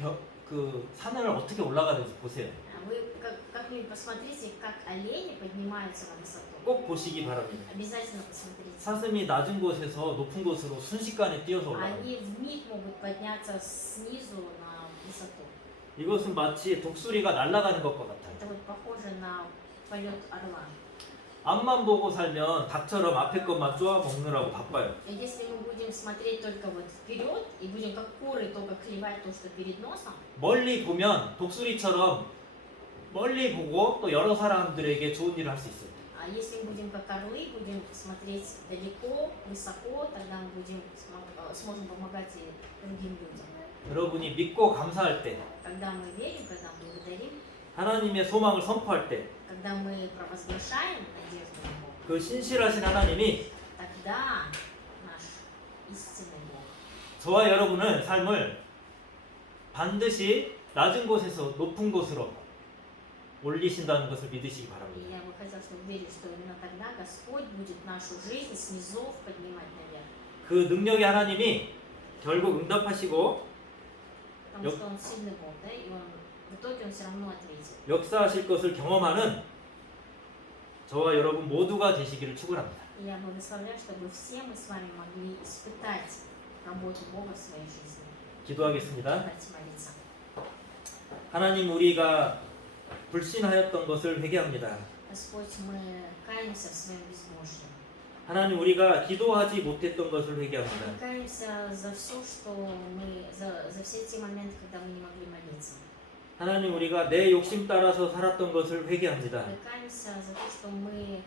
그 산을 어떻게 올라가는지 보세요. Вы как-нибудь посмотрите, как олени поднимаются на высоту. 꼭 보시기 바랍니다. Обязательно посмотрите. 사슴이 낮은 곳에서 높은 곳으로 순식간에 뛰어서 올라갑니다. Они вмиг могут подняться снизу на высоту. 이것은 마치 독수리가 날아가는 것과 같아요. Это вот похоже на полет орла. 앞만 보고 살면 닭처럼 앞에 것만 쪼아 먹느라고 바빠요. Если мы будем смотреть только вот вперед и будем как куры только клевать то, что перед носом, 멀리 보면 독수리처럼 멀리 보고 또 여러 사람들에게 좋은 일을 할 수 있어요. а если мы будем как орлы, будем смотреть далеко, высоко, тогда мы сможем помогать и другим людям. 여러분이 믿고 감사할 때, Когда мы верим, когда мы благодарим, 하나님의 소망을 선포할 때, когда мы провозглашаем надежду на Бога, 그 신실하신 하나님이 тогда наш истинный Бог 저와 여러분의 삶을 반드시 낮은 곳에서 높은 곳으로 올리신다는 것을 믿으시기 И 바랍니다. я бы хотела, чтобы вы верили, что именно тогда Господь будет нашу жизнь с низов поднимать наверх. 그 능력의 하나님이 결국 응답하시고 Потому что Он сильный Бог, да, и в итоге Он все равно ответит. 역사하실 것을 경험하는 저와 여러분 모두가 되시기를 축원합니다. И я благословляю, чтобы все мы с вами могли испытать работу Бога в своей жизни. 기도하겠습니다. Давайте молиться. 하나님, 우리가 불신하였던 것을 회개합니다. Господь, мы каемся в своем безбожии. 하나님, 우리가 기도하지 못했던 것을 회개합니다. Мы каемся за все, что мы, за все те моменты, когда мы не могли молиться. 하나님, 우리가 내 욕심 따라서 살았던 것을 회개합니다. Мы каемся за то, что мы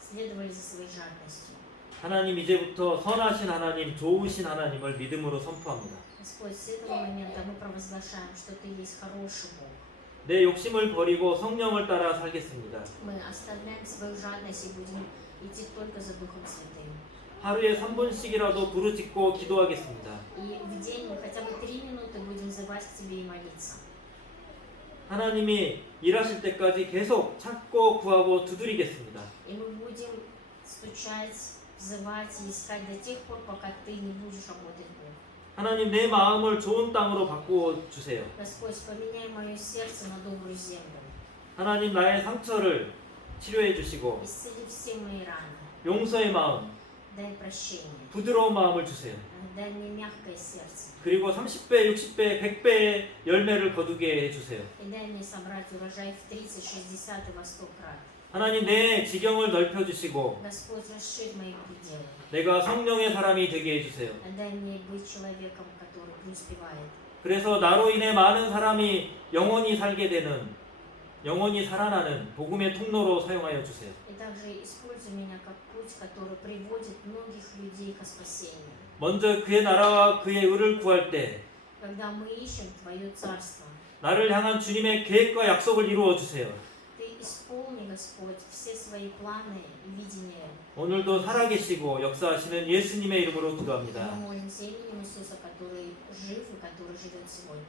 следовали за своей жадностью. 하나님, 이제부터 선하신 하나님, 좋으신 하나님을 믿음으로 선포합니다. Господь, с этого момента мы провозглашаем, что Ты есть хороший Бог. 내 욕심을 버리고 성령을 따라 살겠습니다. Мы оставляем свою жадность и будем идти только за Духом Святым. 하루에 3분씩이라도 부르짖고 기도하겠습니다. И в день мы хотя бы 3 минуты будем взывать к Тебе и молиться. 하나님이 일하실 때까지 계속 찾고 구하고 두드리겠습니다. И мы будем стучать, взывать и искать до тех пор, пока Ты не будешь работать, Бог. 하나님, 내 마음을 좋은 땅으로 바꾸어 주세요. Господь, поменяй мое сердце на добрую землю. 하나님, 나의 상처를 치료해 주시고 Исцели все мои раны. 용서의 마음, Дай прощение. 부드러운 마음을 주세요. Дай мне мягкое сердце. 그리고 30배, 60배, 100배의 열매를 거두게 해주세요. И дай мне собрать урожай в 30, 60 и во 100 крат. 하나님, 내 지경을 넓혀주시고 Господь, расширь мои пределы. 내가 성령의 사람이 되게 해주세요. Дай мне быть человеком, который преуспевает. 그래서 나로 인해 많은 사람이 영원히 살게 되는, 영원히 살아나는 복음의 통로로 사용하여 주세요. И также используй меня как путь, который приводит многих людей к спасению. 먼저 그의 나라와 그의 의를 구할 때 Когда мы ищем Твое Царство, 나를 향한 주님의 계획과 약속을 이루어 주세요. Ты исполни, Господь, все свои планы и видения. 오늘도 살아계시고 역사하시는 예수님의 이름으로 Мы 기도합니다. молимся именем Иисуса, который жив и который живет сегодня.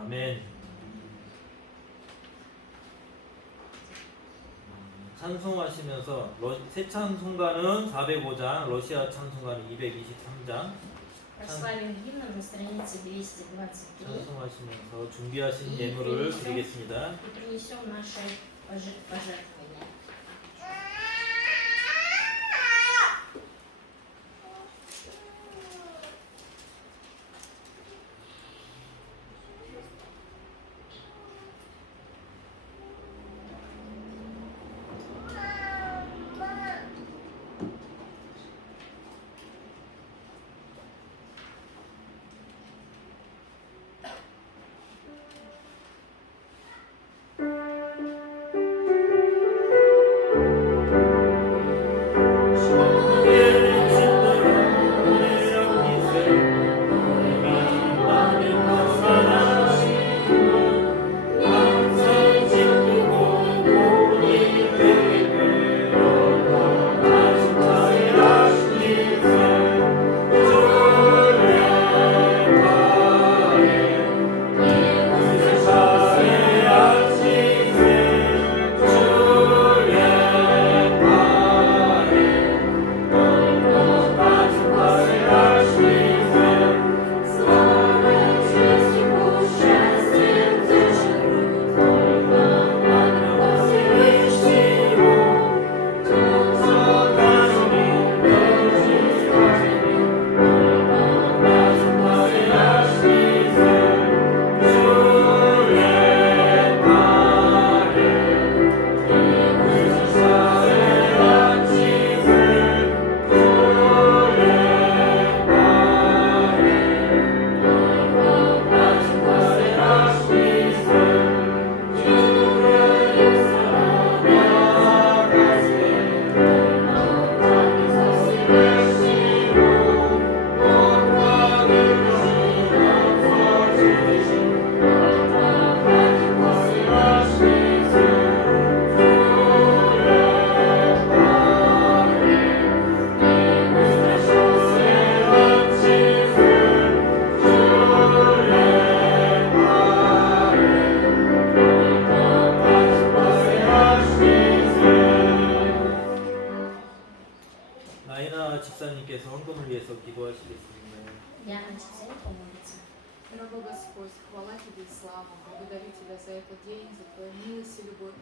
아멘. 찬송하시면서 새 찬송가는 405장, 러시아 찬송가는 223장. Прославим гимном на странице 223 찬송하시면서 준비하신 예물을 드리겠습니다. и принесем наши пожертвования. 집사님께서 헌금을 위해서 기도하시겠습니다. Я начала помолиться. Дорогой Господь, хвала Тебе и слава. Благодарю Тебя за этот день, за Твою милость и любовь.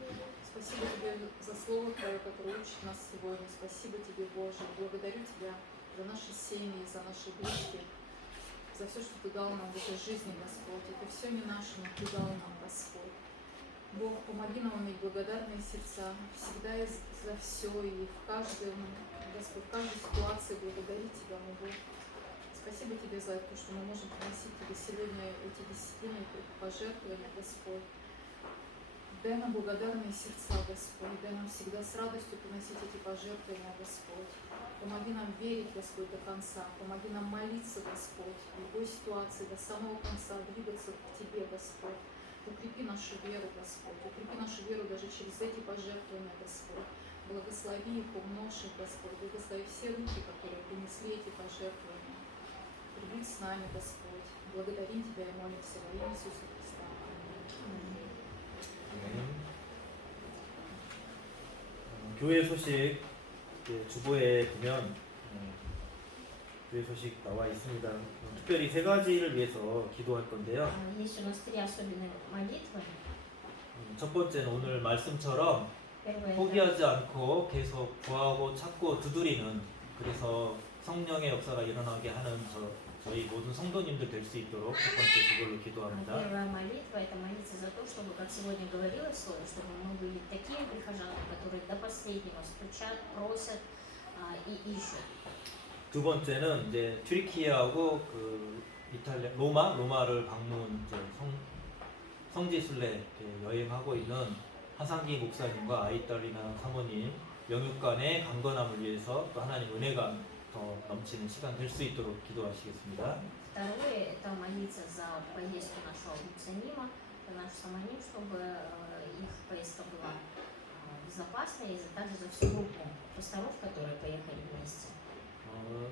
Спасибо Тебе за Слово Твое, которое учит нас сегодня. Спасибо Тебе, Боже. Благодарю Тебя за наши семьи, за наших близких, за все, что Ты дал нам в этой жизни, Господь. Это все не наше, но Ты дал нам, Господь. Бог, помоги нам иметь благодарные сердца всегда и за все, и в каждом, Господь, в каждой ситуации благодарить Тебя, мой Бог. Спасибо Тебе за то, что мы можем приносить Тебе сегодня эти десятины пожертвования, Господь. Дай нам благодарные сердца, Господь. Дай нам всегда с радостью приносить эти пожертвования, Господь. Помоги нам верить, Господь, до конца. Помоги нам молиться, Господь, в любой ситуации до самого конца, двигаться к Тебе, Господь. Укрепи нашу веру, Господь. Укрепи нашу веру даже через эти пожертвования, Господь. Благослови их, умножь их, Господь. Благослови все руки, которые принесли эти пожертвования. Прибудь с нами, Господь. Благодарим Тебя и молимся во имя Иисуса Христа. Аминь. 교회 소식 주보에 보면 교회 소식 나와 있습니다. 특별히 세 가지를 위해서 기도할 건데요. Есть у нас три особенные молитвы. 첫 번째는 오늘 말씀처럼 Первое это 포기하지 않고 계속 구하고 찾고 두드리는, 그래서 성령의 역사가 일어나게 하는 저희 모든 성도님들 될 수 있도록 첫 번째 그걸로 기도합니다. первая молитва это молиться за то, чтобы, как сегодня говорилось в слове, чтобы мы были такими прихожанами, которые до последнего стучат, просят и ищут. 두 번째는 이제 튀르키예하고 그 이탈리아 로마를 방문 이제 성지순례 이렇게 여행하고 있는 하상기 목사님과 아이달리나 사모님 영육간의 강건함을 위해서 또 하나님 은혜가 더 넘치는 시간 될 수 있도록 기도하시겠습니다. Второе это молиться за поездку нашего Муцанима, за наш самоним, чтобы их поездка была безопасной, и также за всю группу пасторов, которые поехали вместе.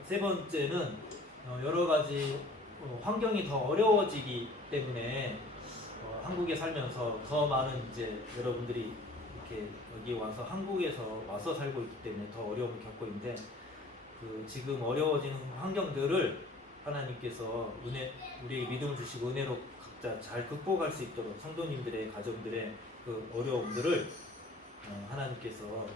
세 번째는 여러 가지 환경이 더 어려워지기 때문에 한국에 살면서 더 많은 이제 여러분들이 이렇게 여기 와서 한국에서 와서 살고 있기 때문에 더 어려움을 겪고 있는데 그 지금 어려워지는 환경들을 하나님께서 우리에게 믿음을 주시고 은혜로 각자 잘 극복할 수 있도록 성도님들의 가정들의 그 어려움들을 하나님께서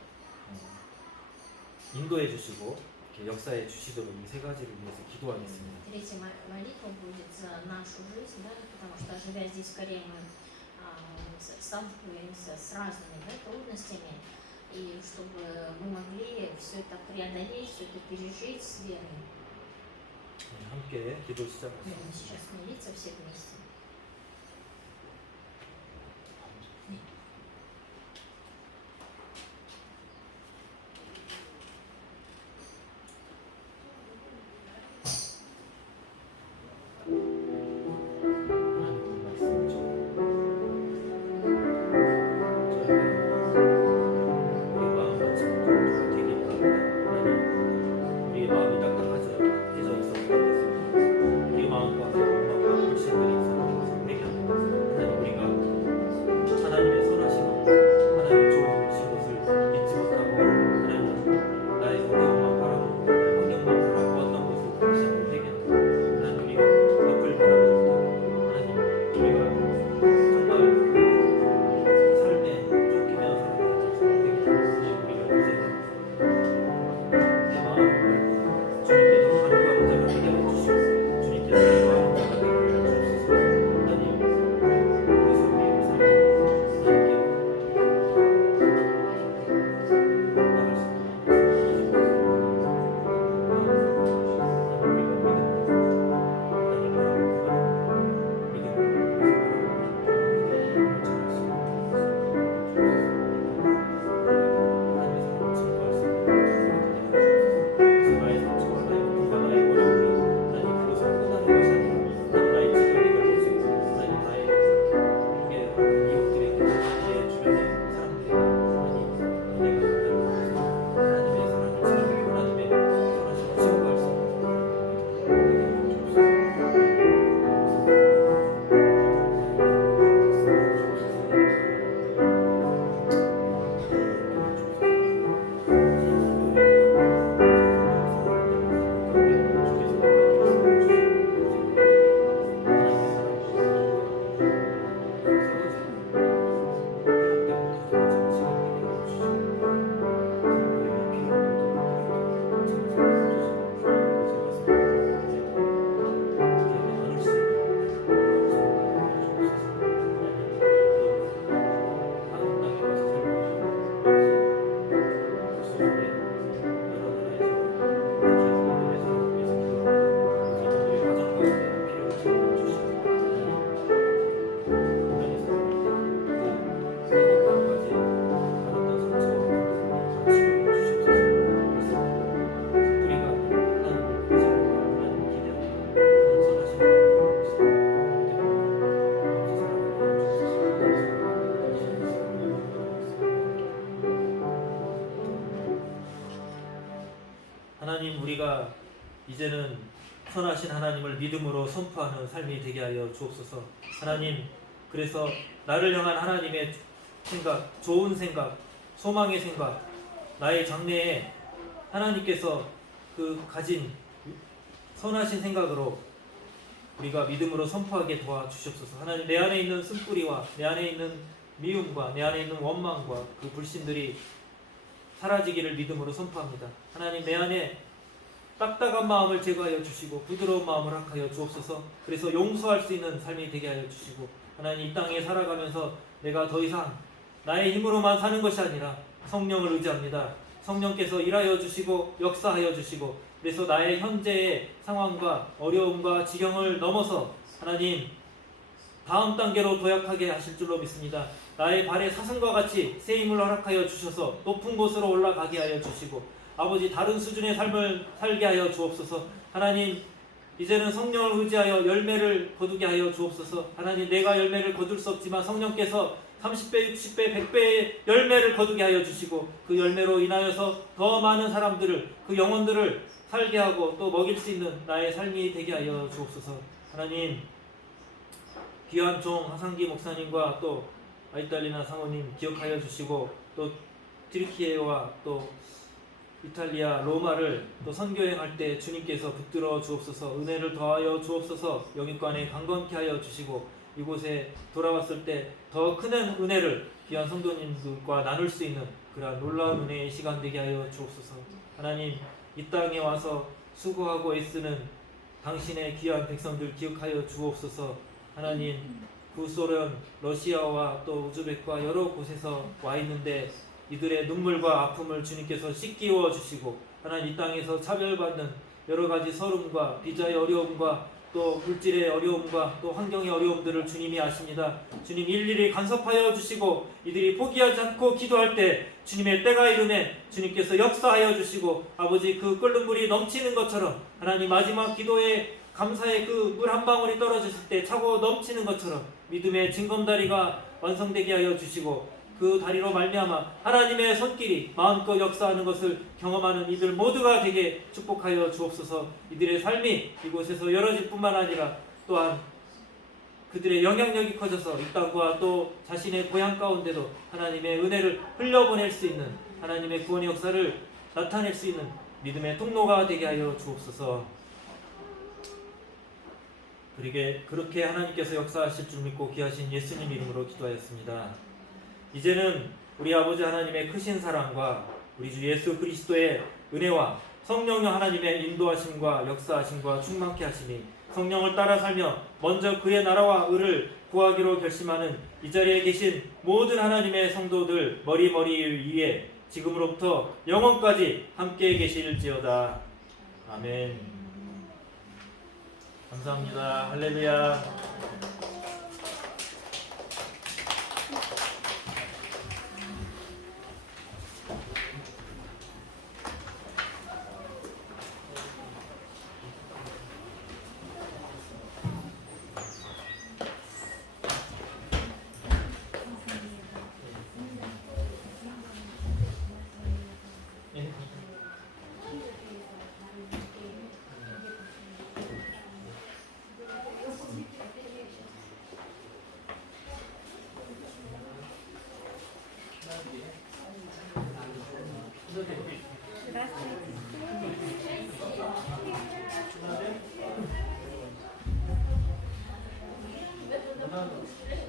인도해 주시고 이렇게 역사해 주시도록 이 세 가지를 위해서 기도하겠습니다. Третья молитва будет за нашу жизнь, да, потому что, живя здесь в Корее, мы сталкиваемся с разными, да, трудностями, и чтобы мы могли все это преодолеть, все это пережить с верой. 함께 기도 Будем 시작하겠습니다. сейчас молиться все вместе. 하나님 말씀 좀 우리 마음 같이 되길 바랍니다. 하나님, 우리의 마음이 딱딱해져 있어서 그렇습니다. 우리 마음 가운데 얼마나 불신들이 있어도 하나님, 우리가 이제는 선하신 하나님을 믿음으로 선포하는 삶이 되게 하여 주옵소서. 하나님, 그래서 나를 향한 하나님의 생각, 좋은 생각, 소망의 생각, 나의 장래에 하나님께서 그 가진 선하신 생각으로 우리가 믿음으로 선포하게 도와주시옵소서. 하나님, 내 안에 있는 쓴뿌리와 내 안에 있는 미움과 내 안에 있는 원망과 그 불신들이 사라지기를 믿음으로 선포합니다. 하나님, 내 안에 딱딱한 마음을 제거하여 주시고 부드러운 마음을 허락하여 주옵소서. 그래서 용서할 수 있는 삶이 되게 하여 주시고, 하나님, 이 땅에 살아가면서 내가 더 이상 나의 힘으로만 사는 것이 아니라 성령을 의지합니다. 성령께서 일하여 주시고 역사하여 주시고, 그래서 나의 현재의 상황과 어려움과 지경을 넘어서 하나님 다음 단계로 도약하게 하실 줄로 믿습니다. 나의 발의 사슴과 같이 새 힘을 허락하여 주셔서 높은 곳으로 올라가게 하여 주시고, 아버지, 다른 수준의 삶을 살게 하여 주옵소서. 하나님, 이제는 성령을 의지하여 열매를 거두게 하여 주옵소서. 하나님, 내가 열매를 거둘 수 없지만 성령께서 30배, 60배, 100배의 열매를 거두게 하여 주시고, 그 열매로 인하여서 더 많은 사람들을, 그 영혼들을 살게 하고 또 먹일 수 있는 나의 삶이 되게 하여 주옵소서. 하나님, 귀한 종 하상기 목사님과 또 아이달리나 사모님 기억하여 주시고, 또 튀르키예와 또 이탈리아 로마를 또 선교행할 때 주님께서 붙들어 주옵소서. 은혜를 더하여 주옵소서. 영육간에 강건케 하여 주시고, 이곳에 돌아왔을 때 더 큰 은혜를 귀한 성도님들과 나눌 수 있는 그러한 놀라운 은혜의 시간 되게 하여 주옵소서. 하나님, 이 땅에 와서 수고하고 애쓰는 당신의 귀한 백성들 기억하여 주옵소서. 하나님, 구소련, 러시아와 또 우즈벡과 여러 곳에서 와 있는데 이들의 눈물과 아픔을 주님께서 씻기워 주시고, 하나님, 이 땅에서 차별받는 여러 가지 서름과 비자의 어려움과 또 물질의 어려움과 또 환경의 어려움들을 주님이 아십니다. 주님, 일일이 간섭하여 주시고 이들이 포기하지 않고 기도할 때 주님의 때가 이르매 주님께서 역사하여 주시고, 아버지, 그 끓는 물이 넘치는 것처럼 하나님, 마지막 기도에 감사의 그 물 한 방울이 떨어졌을 때 차고 넘치는 것처럼 믿음의 징검다리가 완성되게 하여 주시고, 그 다리로 말미암아 하나님의 손길이 마음껏 역사하는 것을 경험하는 이들 모두가 되게 축복하여 주옵소서. 이들의 삶이 이곳에서 열어질 뿐만 아니라 또한 그들의 영향력이 커져서 이 땅과 또 자신의 고향 가운데도 하나님의 은혜를 흘려보낼 수 있는, 하나님의 구원의 역사를 나타낼 수 있는 믿음의 통로가 되게 하여 주옵소서. 그렇게 하나님께서 역사하실 줄 믿고 귀하신 예수님 이름으로 기도하였습니다. 이제는 우리 아버지 하나님의 크신 사랑과 우리 주 예수 그리스도의 은혜와 성령의 하나님의 인도하심과 역사하심과 충만케 하심이, 성령을 따라 살며 먼저 그의 나라와 의를 구하기로 결심하는 이 자리에 계신 모든 하나님의 성도들 머리 위에 지금으로부터 영원까지 함께 계실지어다. 아멘. 감사합니다. 할렐루야. Здравствуйте.